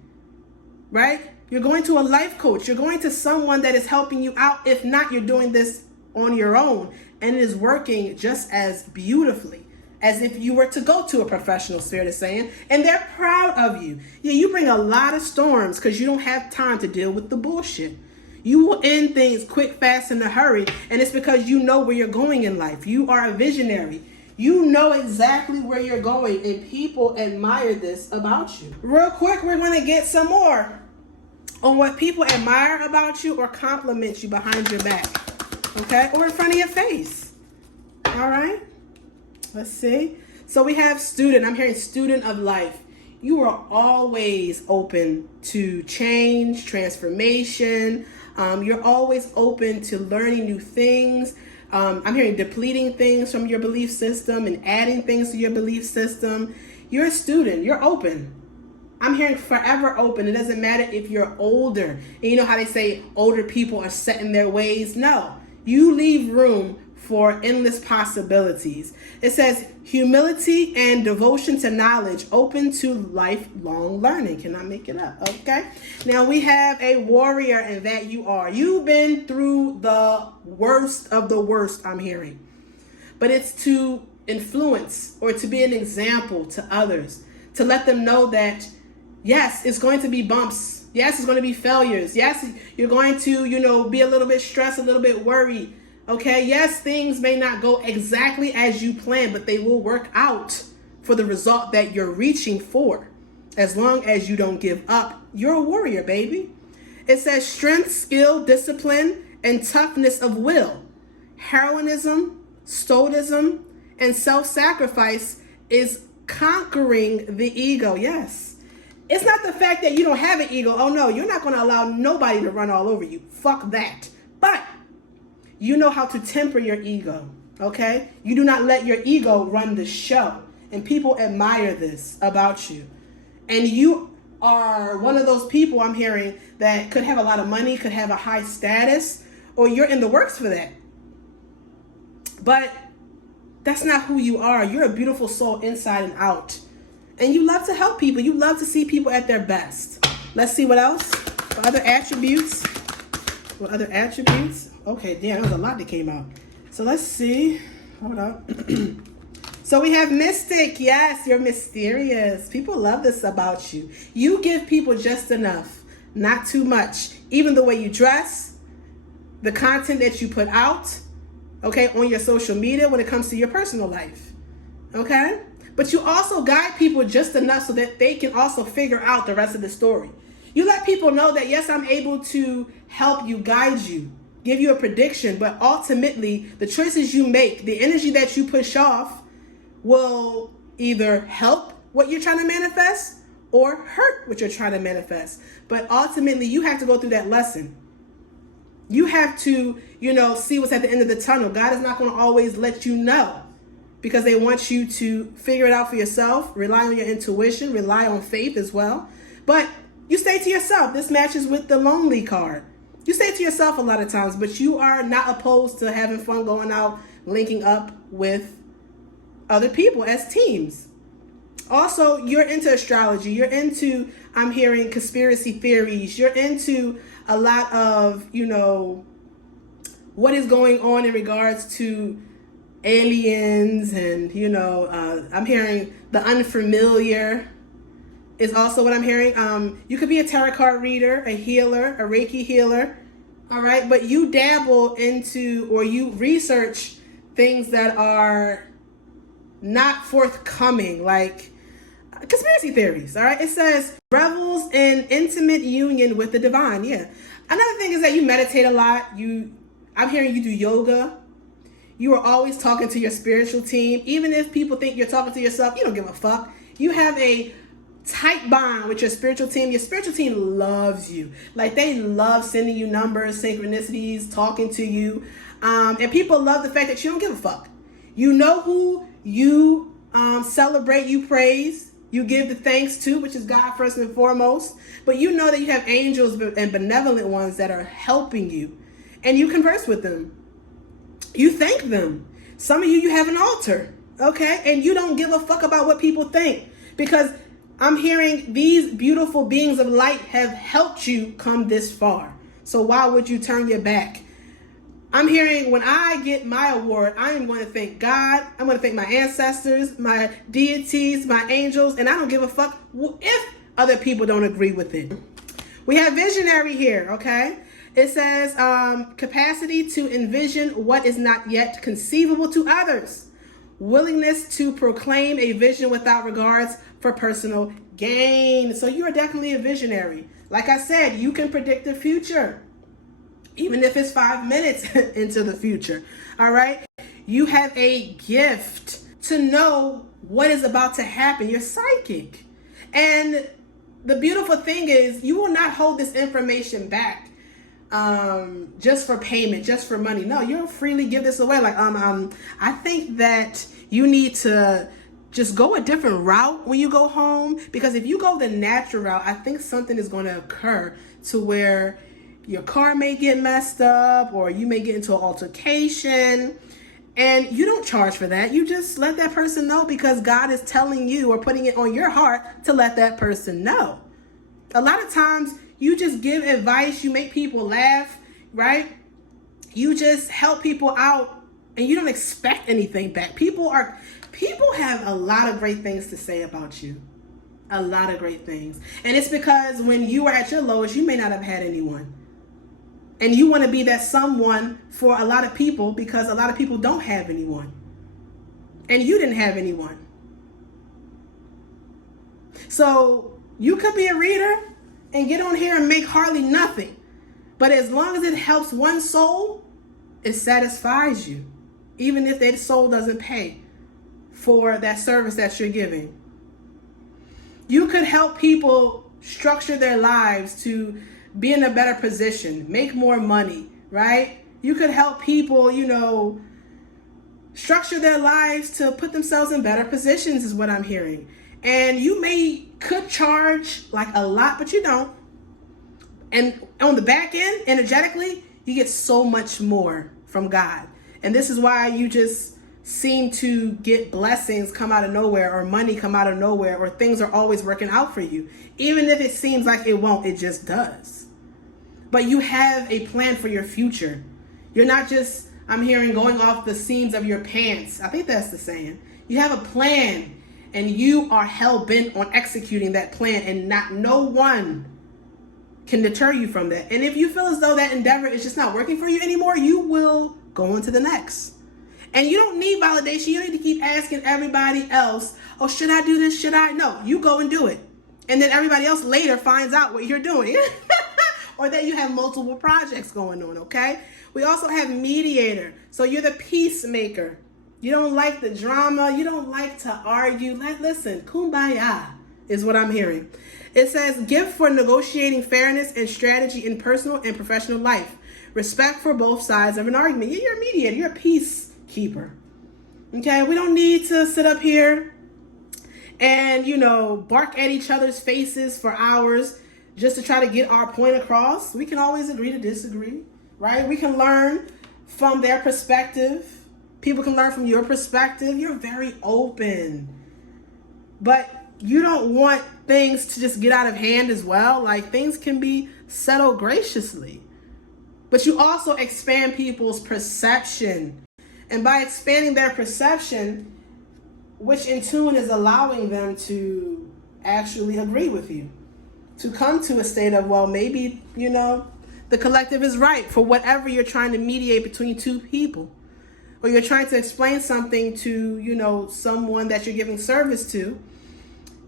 right? You're going to a life coach. You're going to someone that is helping you out. If not, you're doing this on your own, and it is working just as beautifully as if you were to go to a professional, Spirit is saying, and they're proud of you. Yeah, you bring a lot of storms because you don't have time to deal with the bullshit. You will end things quick, fast, in a hurry, and it's because you know where you're going in life. You are a visionary. You know exactly where you're going, and people admire this about you. Real quick, we're going to get some more on what people admire about you or compliment you behind your back, okay, or in front of your face. All right, let's see. So we have student. I'm hearing student of life. you are always open to change, transformation. You're always open to learning new things. I'm hearing depleting things from your belief system and adding things to your belief system. You're a student. You're open. I'm hearing forever open. It doesn't matter if you're older. And you know how they say older people are set in their ways? No. You leave room for endless possibilities. It says humility and devotion to knowledge, open to lifelong learning. Cannot make it up, okay? Now we have a warrior, and that you are. You've been through the worst of the worst, I'm hearing. But it's to influence or to be an example to others, to let them know that, yes, it's going to be bumps. Yes, it's going to be failures. Yes, you're going to, be a little bit stressed, a little bit worried. Okay, yes, things may not go exactly as you planned, but they will work out for the result that you're reaching for. As long as you don't give up, you're a warrior, baby. It says strength, skill, discipline, and toughness of will. Heroism, stoicism, and self-sacrifice is conquering the ego. Yes. It's not the fact that you don't have an ego. Oh no, you're not going to allow nobody to run all over you. Fuck that. But you know how to temper your ego, okay? You do not let your ego run the show. And people admire this about you. And you are one of those people, I'm hearing, that could have a lot of money, could have a high status, or you're in the works for that. But that's not who you are. You're a beautiful soul inside and out. And you love to help people. You love to see people at their best. Let's see what else. What other attributes? What other attributes? Okay, damn, that was a lot that came out. So let's see. Hold up. So we have mystic. Yes, you're mysterious. People love this about you. You give people just enough, not too much. Even the way you dress, the content that you put out, okay, on your social media when it comes to your personal life, okay? But you also guide people just enough so that they can also figure out the rest of the story. You let people know that, yes, I'm able to help you, guide you, give you a prediction, but ultimately the choices you make, the energy that you push off will either help what you're trying to manifest or hurt what you're trying to manifest. But ultimately you have to go through that lesson. You have to, see what's at the end of the tunnel. God is not going to always let you know because they want you to figure it out for yourself, rely on your intuition, rely on faith as well. But you stay to yourself. This matches with the lonely card. You stay to yourself a lot of times, but you are not opposed to having fun, going out, linking up with other people as teams. Also, you're into astrology. You're into, I'm hearing, conspiracy theories. You're into a lot of, what is going on in regards to aliens and, I'm hearing the unfamiliar is also what I'm hearing. You could be a tarot card reader, a healer, a Reiki healer, all right? But you dabble into or you research things that are not forthcoming, like conspiracy theories, all right? It says revels in intimate union with the divine, yeah. Another thing is that you meditate a lot. I'm hearing you do yoga. You are always talking to your spiritual team. Even if people think you're talking to yourself, you don't give a fuck. You have a tight bond with your spiritual team. Your spiritual team loves you. Like, they love sending you numbers, synchronicities, talking to you. And people love the fact that you don't give a fuck. You know who you celebrate, you praise, you give the thanks to, which is God first and foremost. But you know that you have angels and benevolent ones that are helping you. And you converse with them. You thank them. Some of you have an altar, okay? And you don't give a fuck about what people think, because I'm hearing these beautiful beings of light have helped you come this far. So why would you turn your back? I'm hearing when I get my award, I am going to thank God. I'm going to thank my ancestors, my deities, my angels, and I don't give a fuck if other people don't agree with it. We have visionary here, okay? It says capacity to envision what is not yet conceivable to others. Willingness to proclaim a vision without regards for personal gain. So you are definitely a visionary. Like I said, you can predict the future, even if it's 5 minutes into the future. All right. You have a gift to know what is about to happen. You're psychic. And the beautiful thing is you will not hold this information back just for payment, just for money. No, you'll freely give this away. Like, I think that you need to just go a different route when you go home, because if you go the natural route, I think something is going to occur to where your car may get messed up, or you may get into an altercation, and you don't charge for that. You just let that person know because God is telling you or putting it on your heart to let that person know. A lot of times you just give advice, you make people laugh, right? You just help people out and you don't expect anything back. People have a lot of great things to say about you. A lot of great things. And it's because when you were at your lowest, you may not have had anyone. And you want to be that someone for a lot of people because a lot of people don't have anyone. And you didn't have anyone. So you could be a reader and get on here and make hardly nothing. But as long as it helps one soul, it satisfies you. Even if that soul doesn't pay for that service that you're giving. You could help people structure their lives to be in a better position, make more money, right? You could help people, structure their lives to put themselves in better positions is what I'm hearing. And you could charge like a lot, but you don't. And on the back end, energetically, you get so much more from God. And this is why you just seem to get blessings come out of nowhere, or money come out of nowhere, or things are always working out for you. Even if it seems like it won't, it just does. But you have a plan for your future. You're not just, I'm hearing, going off the seams of your pants. I think that's the saying. You have a plan and you are hell-bent on executing that plan, and no one can deter you from that. And if you feel as though that endeavor is just not working for you anymore, you will go on to the next. And you don't need validation. You don't need to keep asking everybody else, oh, should I do this? Should I? No, you go and do it. And then everybody else later finds out what you're doing. Or that you have multiple projects going on, okay? We also have mediator. So you're the peacemaker. You don't like the drama. You don't like to argue. Listen, kumbaya is what I'm hearing. It says, gift for negotiating fairness and strategy in personal and professional life. Respect for both sides of an argument. You're a mediator. You're a peacekeeper. Okay? We don't need to sit up here and, bark at each other's faces for hours just to try to get our point across. We can always agree to disagree, right? We can learn from their perspective. People can learn from your perspective. You're very open. But you don't want things to just get out of hand as well. Like, things can be settled graciously. But you also expand people's perception. And by expanding their perception, which in tune is allowing them to actually agree with you, to come to a state of, well, maybe, the collective is right for whatever you're trying to mediate between two people. Or you're trying to explain something to, someone that you're giving service to.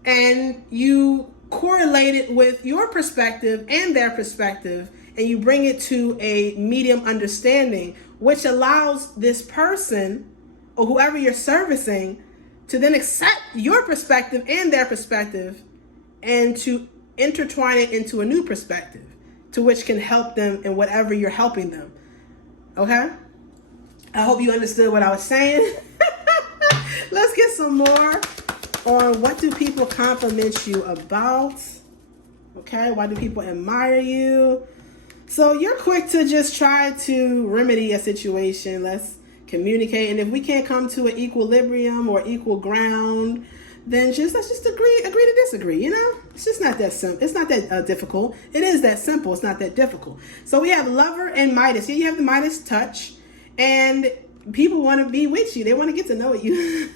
And you correlate it with your perspective and their perspective, and you bring it to a medium understanding, which allows this person or whoever you're servicing to then accept your perspective and their perspective and to intertwine it into a new perspective to which can help them in whatever you're helping them. Okay? I hope you understood what I was saying. Let's get some more on what do people compliment you about. Okay? Why do people admire you? So you're quick to just try to remedy a situation. Let's communicate. And if we can't come to an equilibrium or equal ground, then let's just agree to disagree, It's just not that simple. It's not that difficult. It is that simple. It's not that difficult. So we have lover and Midas. Here you have the Midas touch. And people want to be with you. They want to get to know you.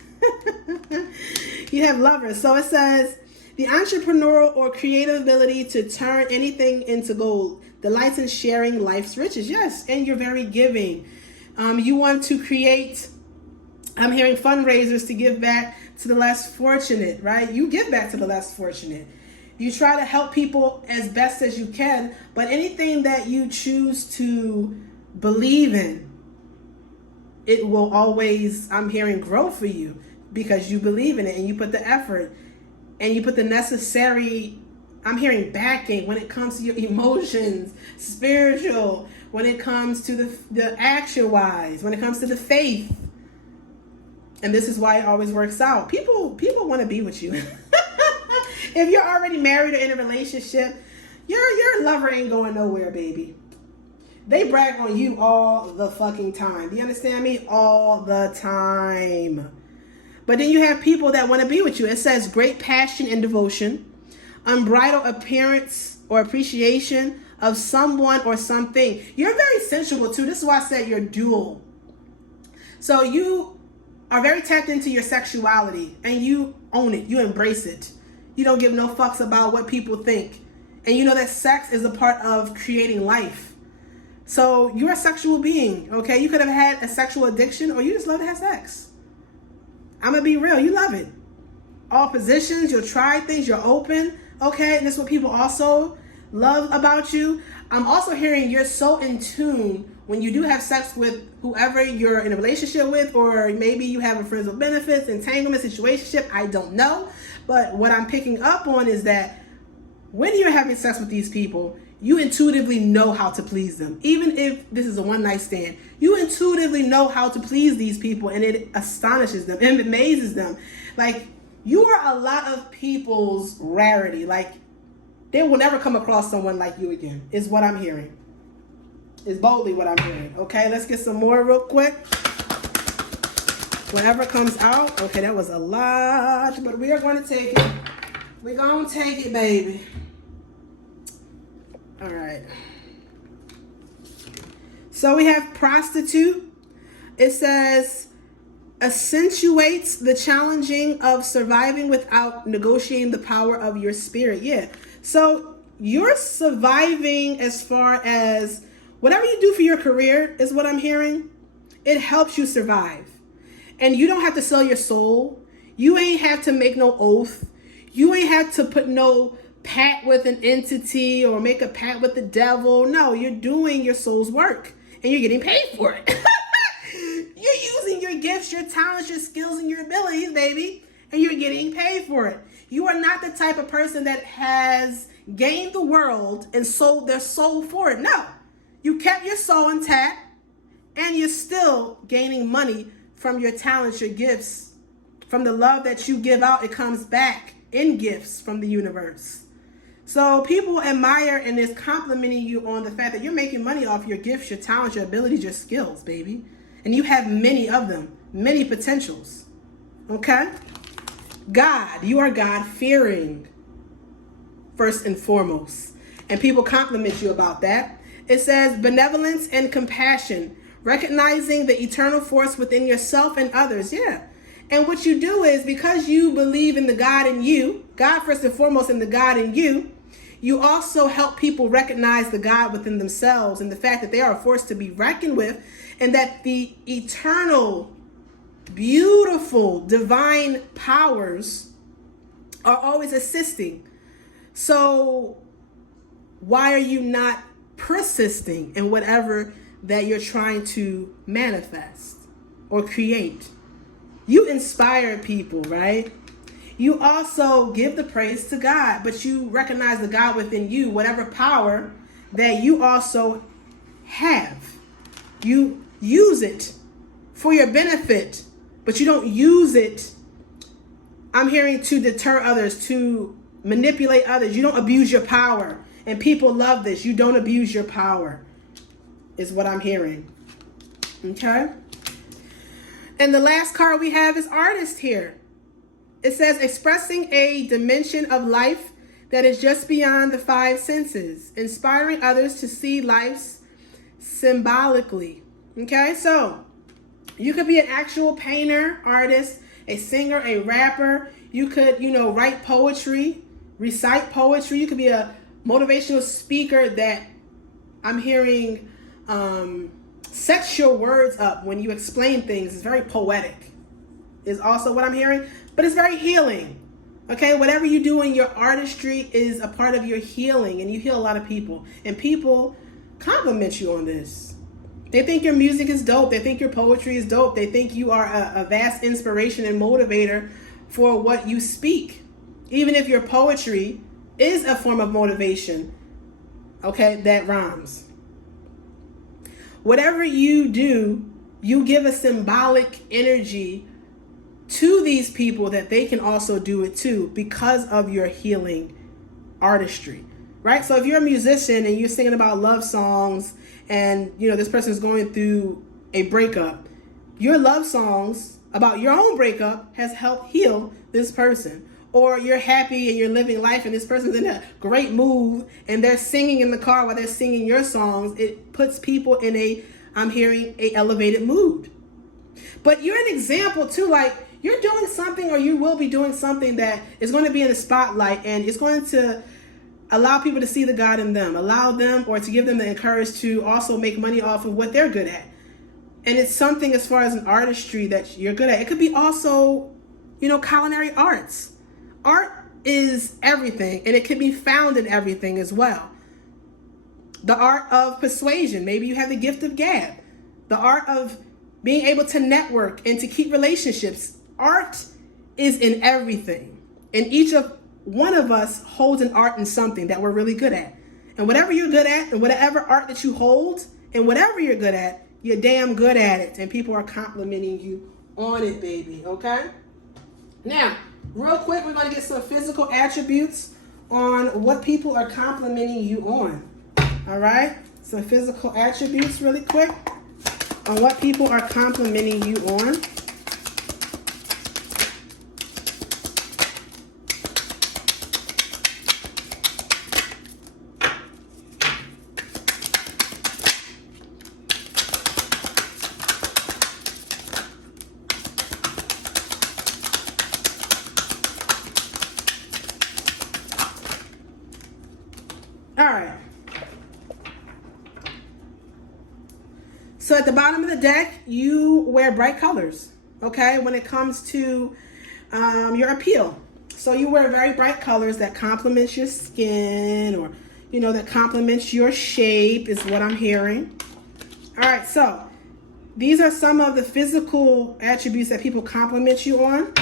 You have lover. So it says, the entrepreneurial or creative ability to turn anything into gold. Delights in sharing life's riches. Yes, and you're very giving. You want to create, I'm hearing fundraisers to give back to the less fortunate, right? You give back to the less fortunate. You try to help people as best as you can, but anything that you choose to believe in, it will always, I'm hearing, grow for you because you believe in it and you put the effort. and you put the necessary, I'm hearing backing when it comes to your emotions, spiritual, when it comes to the action-wise, when it comes to the faith. And this is why it always works out. People want to be with you. If you're already married or in a relationship, your lover ain't going nowhere, baby. They brag on you all the fucking time. Do you understand me? All the time. But then you have people that want to be with you. It says great passion and devotion, unbridled appearance or appreciation of someone or something. You're very sensual too. This is why I said you're dual. So you are very tapped into your sexuality and you own it. You embrace it. You don't give no fucks about what people think. And you know that sex is a part of creating life. So you're a sexual being, okay? You could have had a sexual addiction or you just love to have sex. I'm going to be real. You love it. All positions, you'll try things, you're open, okay? And this is what people also love about you. I'm also hearing you're so in tune when you do have sex with whoever you're in a relationship with, or maybe you have a friends with benefits, entanglement, situationship, I don't know. But what I'm picking up on is that when you're having sex with these people, you intuitively know how to please them. Even if this is a one-night stand, you intuitively know how to please these people, and it astonishes them and amazes them. Like, you are a lot of people's rarity. Like, they will never come across someone like you again, is what I'm hearing. Is boldly what I'm hearing. Okay, let's get some more real quick. Whatever comes out. Okay, that was a lot, but we are going to take it. We're going to take it, baby. All right. So we have prostitute. It says, accentuates the challenging of surviving without negotiating the power of your spirit. Yeah. So you're surviving as far as whatever you do for your career is what I'm hearing. It helps you survive. And you don't have to sell your soul. You ain't have to make no oath. You ain't have to put no pact with an entity or make a pact with the devil. No, you're doing your soul's work and you're getting paid for it. You're using your gifts, your talents, your skills, and your abilities, baby, and you're getting paid for it. You are not the type of person that has gained the world and sold their soul for it. No, you kept your soul intact and you're still gaining money from your talents, your gifts, from the love that you give out. It comes back in gifts from the universe. So people admire and is complimenting you on the fact that you're making money off your gifts, your talents, your abilities, your skills, baby. And you have many of them, many potentials. Okay? God, you are God-fearing, first and foremost. And people compliment you about that. It says benevolence and compassion, recognizing the eternal force within yourself and others. Yeah. And what you do is, because you believe in the God in you, God first and foremost in the God in you, you also help people recognize the God within themselves and the fact that they are a force to be reckoned with, and that the eternal, beautiful, divine powers are always assisting. So why are you not persisting in whatever that you're trying to manifest or create? You inspire people, right? You also give the praise to God, but you recognize the God within you, whatever power that you also have. You use it for your benefit, but you don't use it, I'm hearing, to deter others, to manipulate others. You don't abuse your power. And people love this. You don't abuse your power, is what I'm hearing. Okay? And the last card we have is artist here. It says expressing a dimension of life that is just beyond the five senses, inspiring others to see life symbolically. Okay, so you could be an actual painter, artist, a singer, a rapper. You could, write poetry, recite poetry. You could be a motivational speaker that, I'm hearing, sets your words up when you explain things. It's very poetic, is also what I'm hearing. But it's very healing. Okay, whatever you do in your artistry is a part of your healing, and you heal a lot of people. And people compliment you on this. They think your music is dope. They think your poetry is dope. They think you are a vast inspiration and motivator for what you speak. Even if your poetry is a form of motivation, okay, that rhymes. Whatever you do, you give a symbolic energy to these people that they can also do it too because of your healing artistry, right? So if you're a musician and you're singing about love songs and, you know, this person is going through a breakup, your love songs about your own breakup has helped heal this person. Or you're happy and you're living life and this person's in a great mood and they're singing in the car while they're singing your songs. It puts people in a, I'm hearing, a elevated mood. But you're an example too, like you're doing something or you will be doing something that is going to be in the spotlight and it's going to allow people to see the God in them, allow them or to give them the encourage to also make money off of what they're good at. And it's something as far as an artistry that you're good at. It could be also, you know, culinary arts. Art is everything and it can be found in everything as well. The art of persuasion. Maybe you have the gift of gab. The art of being able to network and to keep relationships. Art is in everything. And each of one of us holds an art in something that we're really good at. And whatever you're good at and whatever art that you hold and whatever you're good at, you're damn good at it. And people are complimenting you on it, baby. Okay? Now, real quick, we're going to get some physical attributes on what people are complimenting you on. All right? Some physical attributes really quick on what people are complimenting you on. All right. So at the bottom of the deck, you wear bright colors, okay, when it comes to your appeal. So you wear very bright colors that complements your skin or, you know, that complements your shape is what I'm hearing. All right, so these are some of the physical attributes that people compliment you on.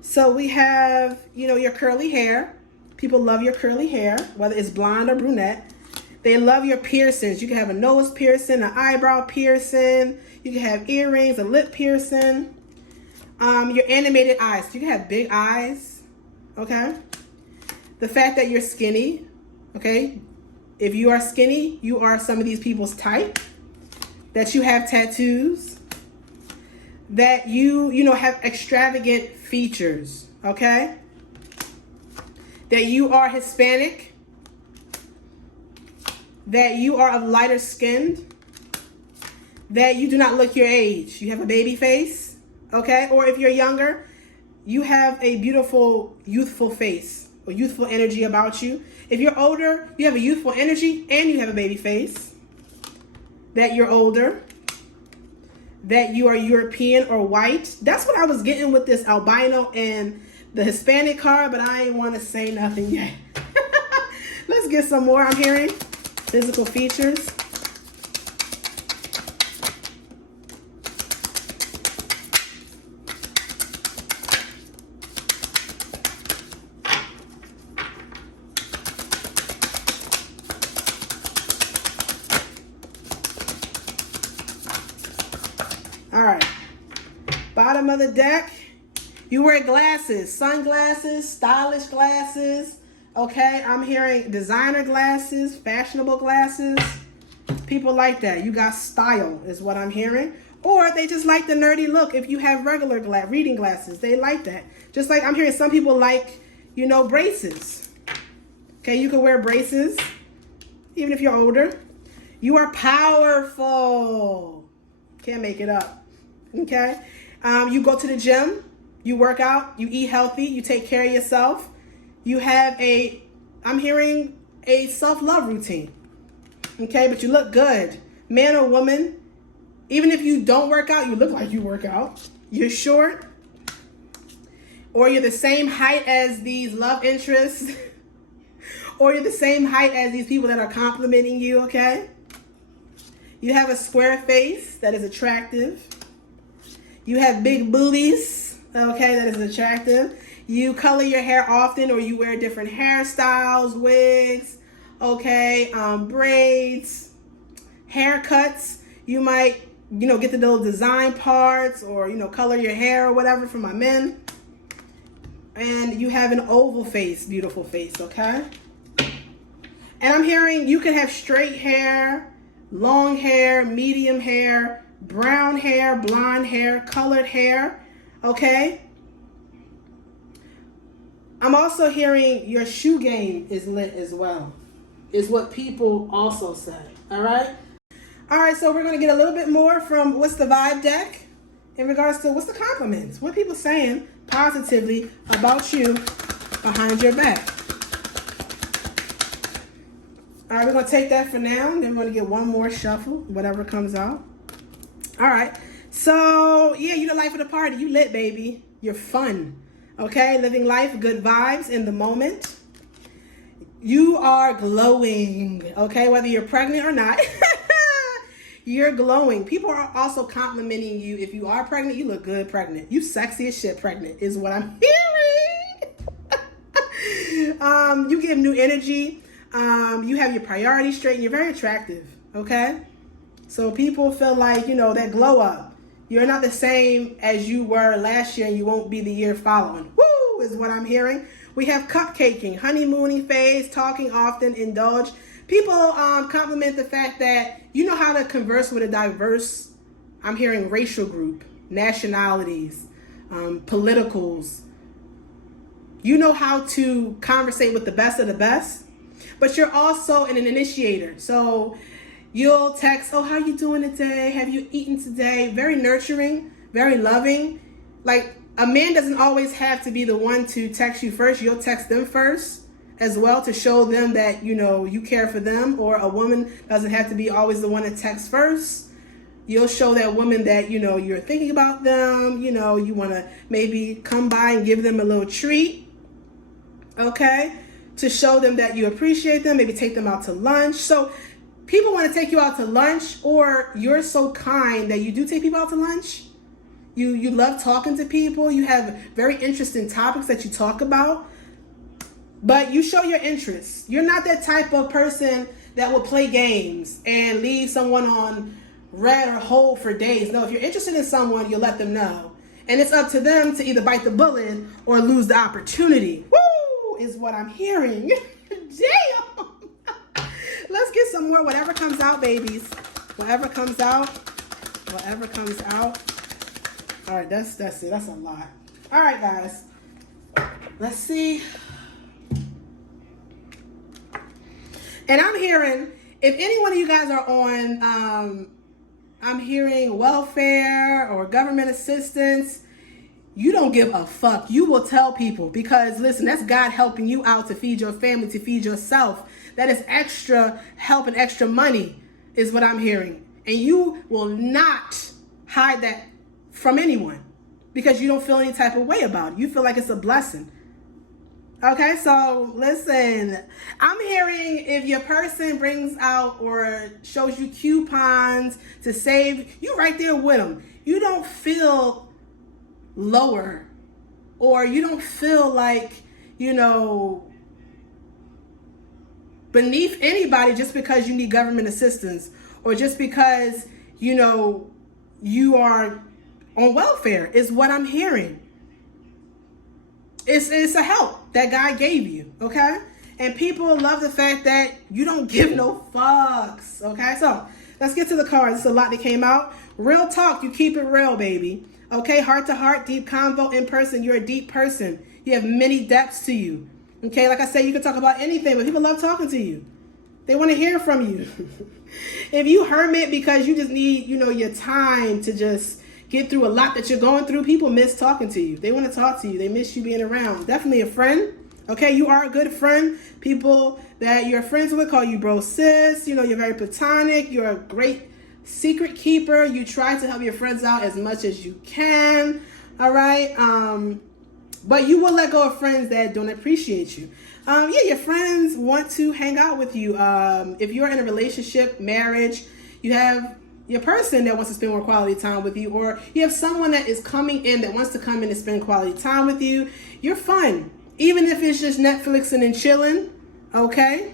So we have, you know, your curly hair. People love your curly hair, whether it's blonde or brunette. They love your piercings. You can have a nose piercing, an eyebrow piercing. You can have earrings, a lip piercing. Your animated eyes. You can have big eyes, okay? The fact that you're skinny, okay? If you are skinny, you are some of these people's type. That you have tattoos. That you know, have extravagant features, okay? That you are Hispanic, that you are of lighter skin, that you do not look your age. You have a baby face, okay? Or if you're younger, you have a beautiful, youthful face or youthful energy about you. If you're older, you have a youthful energy and you have a baby face. That you're older, that you are European or white. That's what I was getting with this albino and the Hispanic card, but I ain't want to say nothing yet. Let's get some more. I'm hearing physical features. All right. Bottom of the deck. You wear glasses, sunglasses, stylish glasses, okay? I'm hearing designer glasses, fashionable glasses. People like that. You got style is what I'm hearing. Or they just like the nerdy look. If you have regular reading glasses, they like that. Just like I'm hearing some people like, you know, braces. Okay, you can wear braces, even if you're older. You are powerful. Can't make it up, okay? You go to the gym. You work out, you eat healthy, you take care of yourself. You have I'm hearing a self-love routine, okay? But you look good. Man or woman, even if you don't work out, you look like you work out. You're short, or you're the same height as these love interests, or you're the same height as these people that are complimenting you, okay? You have a square face that is attractive. You have big booties. Okay, that is attractive. You color your hair often, or you wear different hairstyles, wigs, okay, braids, haircuts. You might, get the little design parts, or, color your hair or whatever for my men. And you have an oval face, beautiful face, okay? And I'm hearing you can have straight hair, long hair, medium hair, brown hair, blonde hair, colored hair, okay? I'm also hearing your shoe game is lit as well, is what people also say, all right? All right, so we're going to get a little bit more from what's the vibe deck in regards to what's the compliments, what people saying positively about you behind your back. All right, we're going to take that for now, and then we're going to get one more shuffle, whatever comes out. All right, so yeah, you the life of the party. You lit, baby. You're fun, okay? Living life, good vibes in the moment. You are glowing, okay? Whether you're pregnant or not, you're glowing. People are also complimenting you. If you are pregnant, you look good pregnant. You sexy as shit pregnant is what I'm hearing. You give new energy. You have your priorities straight, and you're very attractive, okay? So people feel like, that glow up. You're not the same as you were last year, and you won't be the year following. Woo, is what I'm hearing. We have cupcaking, honeymooning phase, talking often, indulge. People compliment the fact that you know how to converse with a diverse, I'm hearing racial group, nationalities, politicals. You know how to conversate with the best of the best. But you're also an initiator. So you'll text, oh, how you doing today? Have you eaten today? Very nurturing, very loving. Like, a man doesn't always have to be the one to text you first. You'll text them first as well to show them that, you care for them. Or a woman doesn't have to be always the one to text first. You'll show that woman that, you're thinking about them. You want to maybe come by and give them a little treat. Okay? To show them that you appreciate them, maybe take them out to lunch. So people want to take you out to lunch, or you're so kind that you do take people out to lunch. You love talking to people. You have very interesting topics that you talk about, but you show your interest. You're not that type of person that will play games and leave someone on red or hold for days. No, if you're interested in someone, you'll let them know. And it's up to them to either bite the bullet or lose the opportunity. Woo! Is what I'm hearing. Damn. Let's get some more. Whatever comes out, babies. Whatever comes out. Whatever comes out. All right, that's it. That's a lot. All right, guys. Let's see. And I'm hearing, if any one of you guys are on, I'm hearing welfare or government assistance. You don't give a fuck. You will tell people, because listen, that's God helping you out to feed your family, to feed yourself. That is extra help and extra money is what I'm hearing. And you will not hide that from anyone because you don't feel any type of way about it. You feel like it's a blessing. Okay, so listen, I'm hearing if your person brings out or shows you coupons to save, you right there with them. You don't feel lower, or you don't feel like, beneath anybody just because you need government assistance, or just because, you are on welfare, is what I'm hearing. It's a help that God gave you, okay? And people love the fact that you don't give no fucks, okay? So let's get to the cards. It's a lot that came out. Real talk, you keep it real, baby. Okay, heart to heart, deep convo in person. You're a deep person. You have many depths to you. Okay, like I said, you can talk about anything, but people love talking to you. They want to hear from you. If you hermit because you just need, your time to just get through a lot that you're going through, people miss talking to you. They want to talk to you. They miss you being around. Definitely a friend. Okay, you are a good friend. People that you're friends with call you bro, sis. You're very platonic. You're a great secret keeper. You try to help your friends out as much as you can. All right. But you will let go of friends that don't appreciate you. Your friends want to hang out with you. If you're in a relationship, marriage, you have, your person that wants to spend more quality time with you, or you have someone that is coming in that wants to come in and spend quality time with you. You're fun. Even if it's just Netflixing and chilling, okay?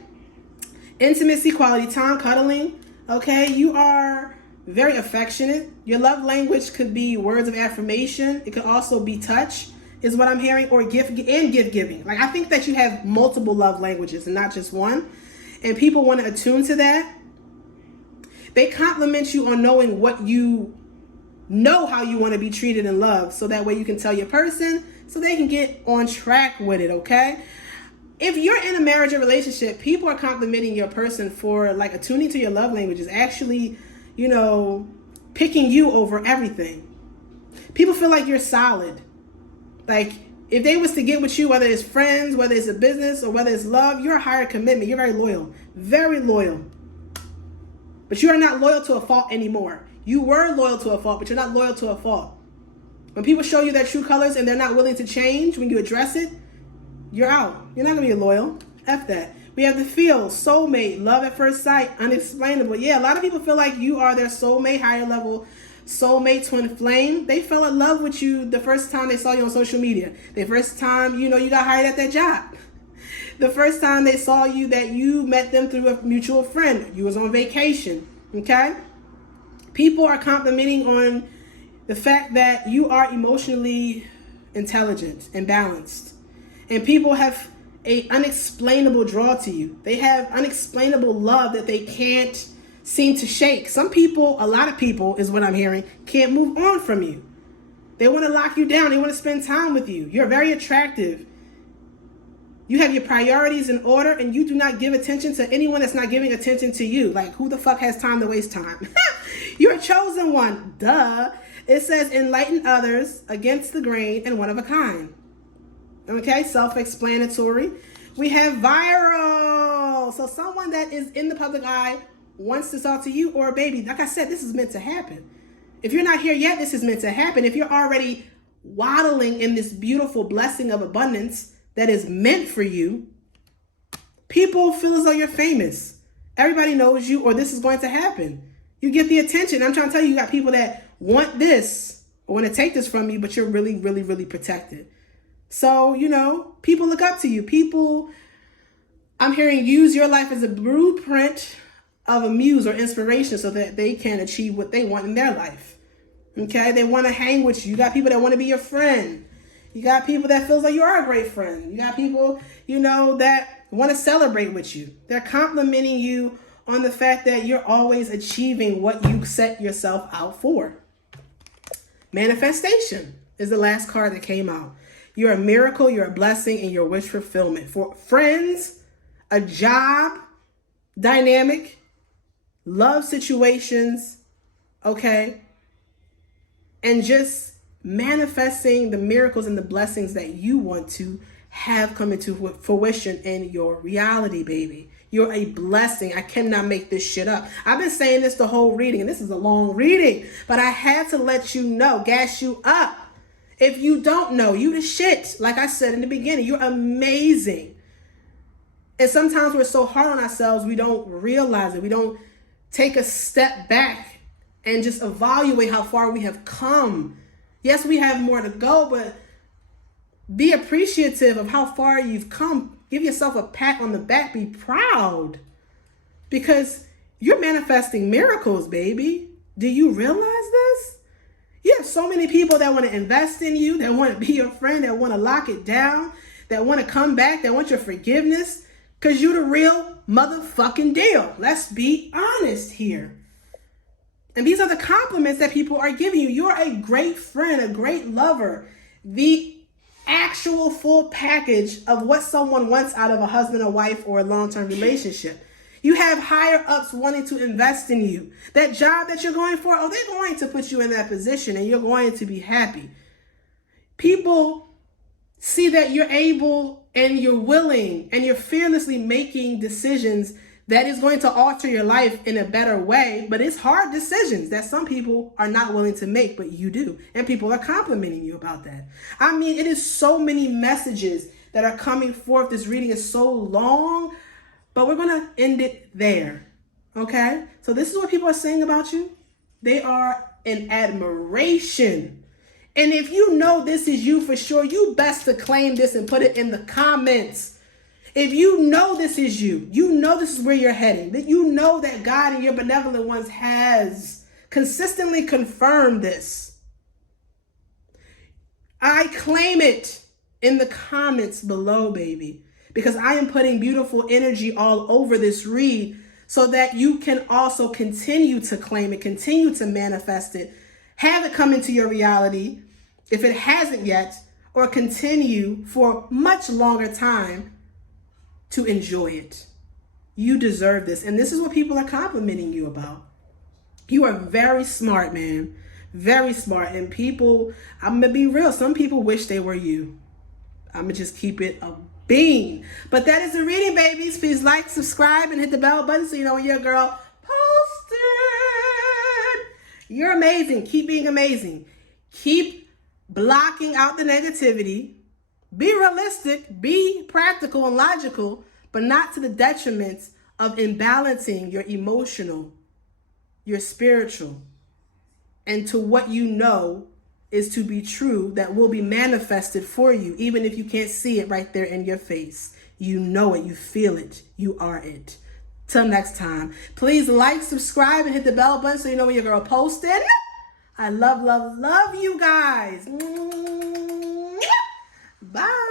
Intimacy, quality time, cuddling, okay? You are very affectionate. Your love language could be words of affirmation. It could also be touch, is what I'm hearing, or gift giving. Like, I think that you have multiple love languages and not just one. And people want to attune to that. They compliment you on knowing what you know, how you want to be treated and loved, so that way you can tell your person so they can get on track with it, okay? If you're in a marriage or relationship, people are complimenting your person for like attuning to your love languages, actually, you know, picking you over everything. People feel like you're solid. Like, if they was to get with you, whether it's friends, whether it's a business, or whether it's love, you're a higher commitment. You're very loyal. Very loyal. But you are not loyal to a fault anymore. You were loyal to a fault, but you're not loyal to a fault. When people show you their true colors and they're not willing to change when you address it, you're out. You're not going to be loyal. F that. We have the feel, soulmate, love at first sight, unexplainable. Yeah, a lot of people feel like you are their soulmate, higher level soulmate, twin flame. They fell in love with you the first time they saw you on social media. The first time, you know, you got hired at that job. The first time they saw you, that you met them through a mutual friend. You was on vacation, okay? People are complimenting on the fact that you are emotionally intelligent and balanced. And people have an unexplainable draw to you. They have unexplainable love that they can't seem to shake. Some people, a lot of people is what I'm hearing, can't move on from you. They want to lock you down. They want to spend time with you. You're very attractive. You have your priorities in order, and you do not give attention to anyone that's not giving attention to you. Like, who the fuck has time to waste time? You're a chosen one. Duh. It says enlighten others, against the grain, and one of a kind. Okay, self-explanatory. We have viral. So someone that is in the public eye wants to talk to you, or a baby. Like I said, this is meant to happen. If you're not here yet, this is meant to happen. If you're already waddling in this beautiful blessing of abundance that is meant for you, people feel as though you're famous. Everybody knows you, or this is going to happen. You get the attention. I'm trying to tell you, you got people that want this, or want to take this from you, but you're really, really, really protected. So, you know, people look up to you. People, I'm hearing, use your life as a blueprint of a muse or inspiration so that they can achieve what they want in their life. Okay? They want to hang with you. You got people that want to be your friend. You got people that feels like you are a great friend. You got people, you know, that want to celebrate with you. They're complimenting you on the fact that you're always achieving what you set yourself out for. Manifestation is the last card that came out. You're a miracle, you're a blessing, and your wish fulfillment. For friends, a job, dynamic, love situations, okay? And just manifesting the miracles and the blessings that you want to have come into fruition in your reality, baby. You're a blessing. I cannot make this shit up. I've been saying this the whole reading, and this is a long reading, but I had to let you know, gas you up. If you don't know, you the shit. Like I said in the beginning, you're amazing. And sometimes we're so hard on ourselves, we don't realize it. We don't take a step back and just evaluate how far we have come. Yes, we have more to go, but be appreciative of how far you've come. Give yourself a pat on the back. Be proud. Because you're manifesting miracles, baby. Do you realize this? You have so many people that want to invest in you, that want to be your friend, that want to lock it down, that want to come back, that want your forgiveness, because you're the real motherfucking deal. Let's be honest here. And these are the compliments that people are giving you. You're a great friend, a great lover. The actual full package of what someone wants out of a husband or wife or a long-term relationship. You have higher ups wanting to invest in you. That job that you're going for, oh, they're going to put you in that position and you're going to be happy. People see that you're able and you're willing and you're fearlessly making decisions that is going to alter your life in a better way. But it's hard decisions that some people are not willing to make, but you do. And people are complimenting you about that. I mean, it is so many messages that are coming forth. This reading is so long, but we're going to end it there. Okay? So this is what people are saying about you. They are in admiration. And if you know this is you for sure, you best to claim this and put it in the comments. If you know this is you, you know this is where you're heading, that you know that God and your benevolent ones has consistently confirmed this. I claim it in the comments below, baby, because I am putting beautiful energy all over this read so that you can also continue to claim it, continue to manifest it, have it come into your reality if it hasn't yet, or continue for much longer time to enjoy it. You deserve this. And this is what people are complimenting you about. You are very smart, man. Very smart. And people, I'm going to be real, some people wish they were you. I'm going to just keep it a bean. But that is the reading, babies. Please like, subscribe, and hit the bell button so you know when your girl posted. You're amazing. Keep being amazing. Keep blocking out the negativity. Be realistic, be practical and logical, but not to the detriment of imbalancing your emotional, your spiritual, and to what you know is to be true that will be manifested for you, even if you can't see it right there in your face. You know it, you feel it, you are it. Till next time, please like, subscribe, and hit the bell button so you know when your girl posted. I love, love, love you guys. Bye.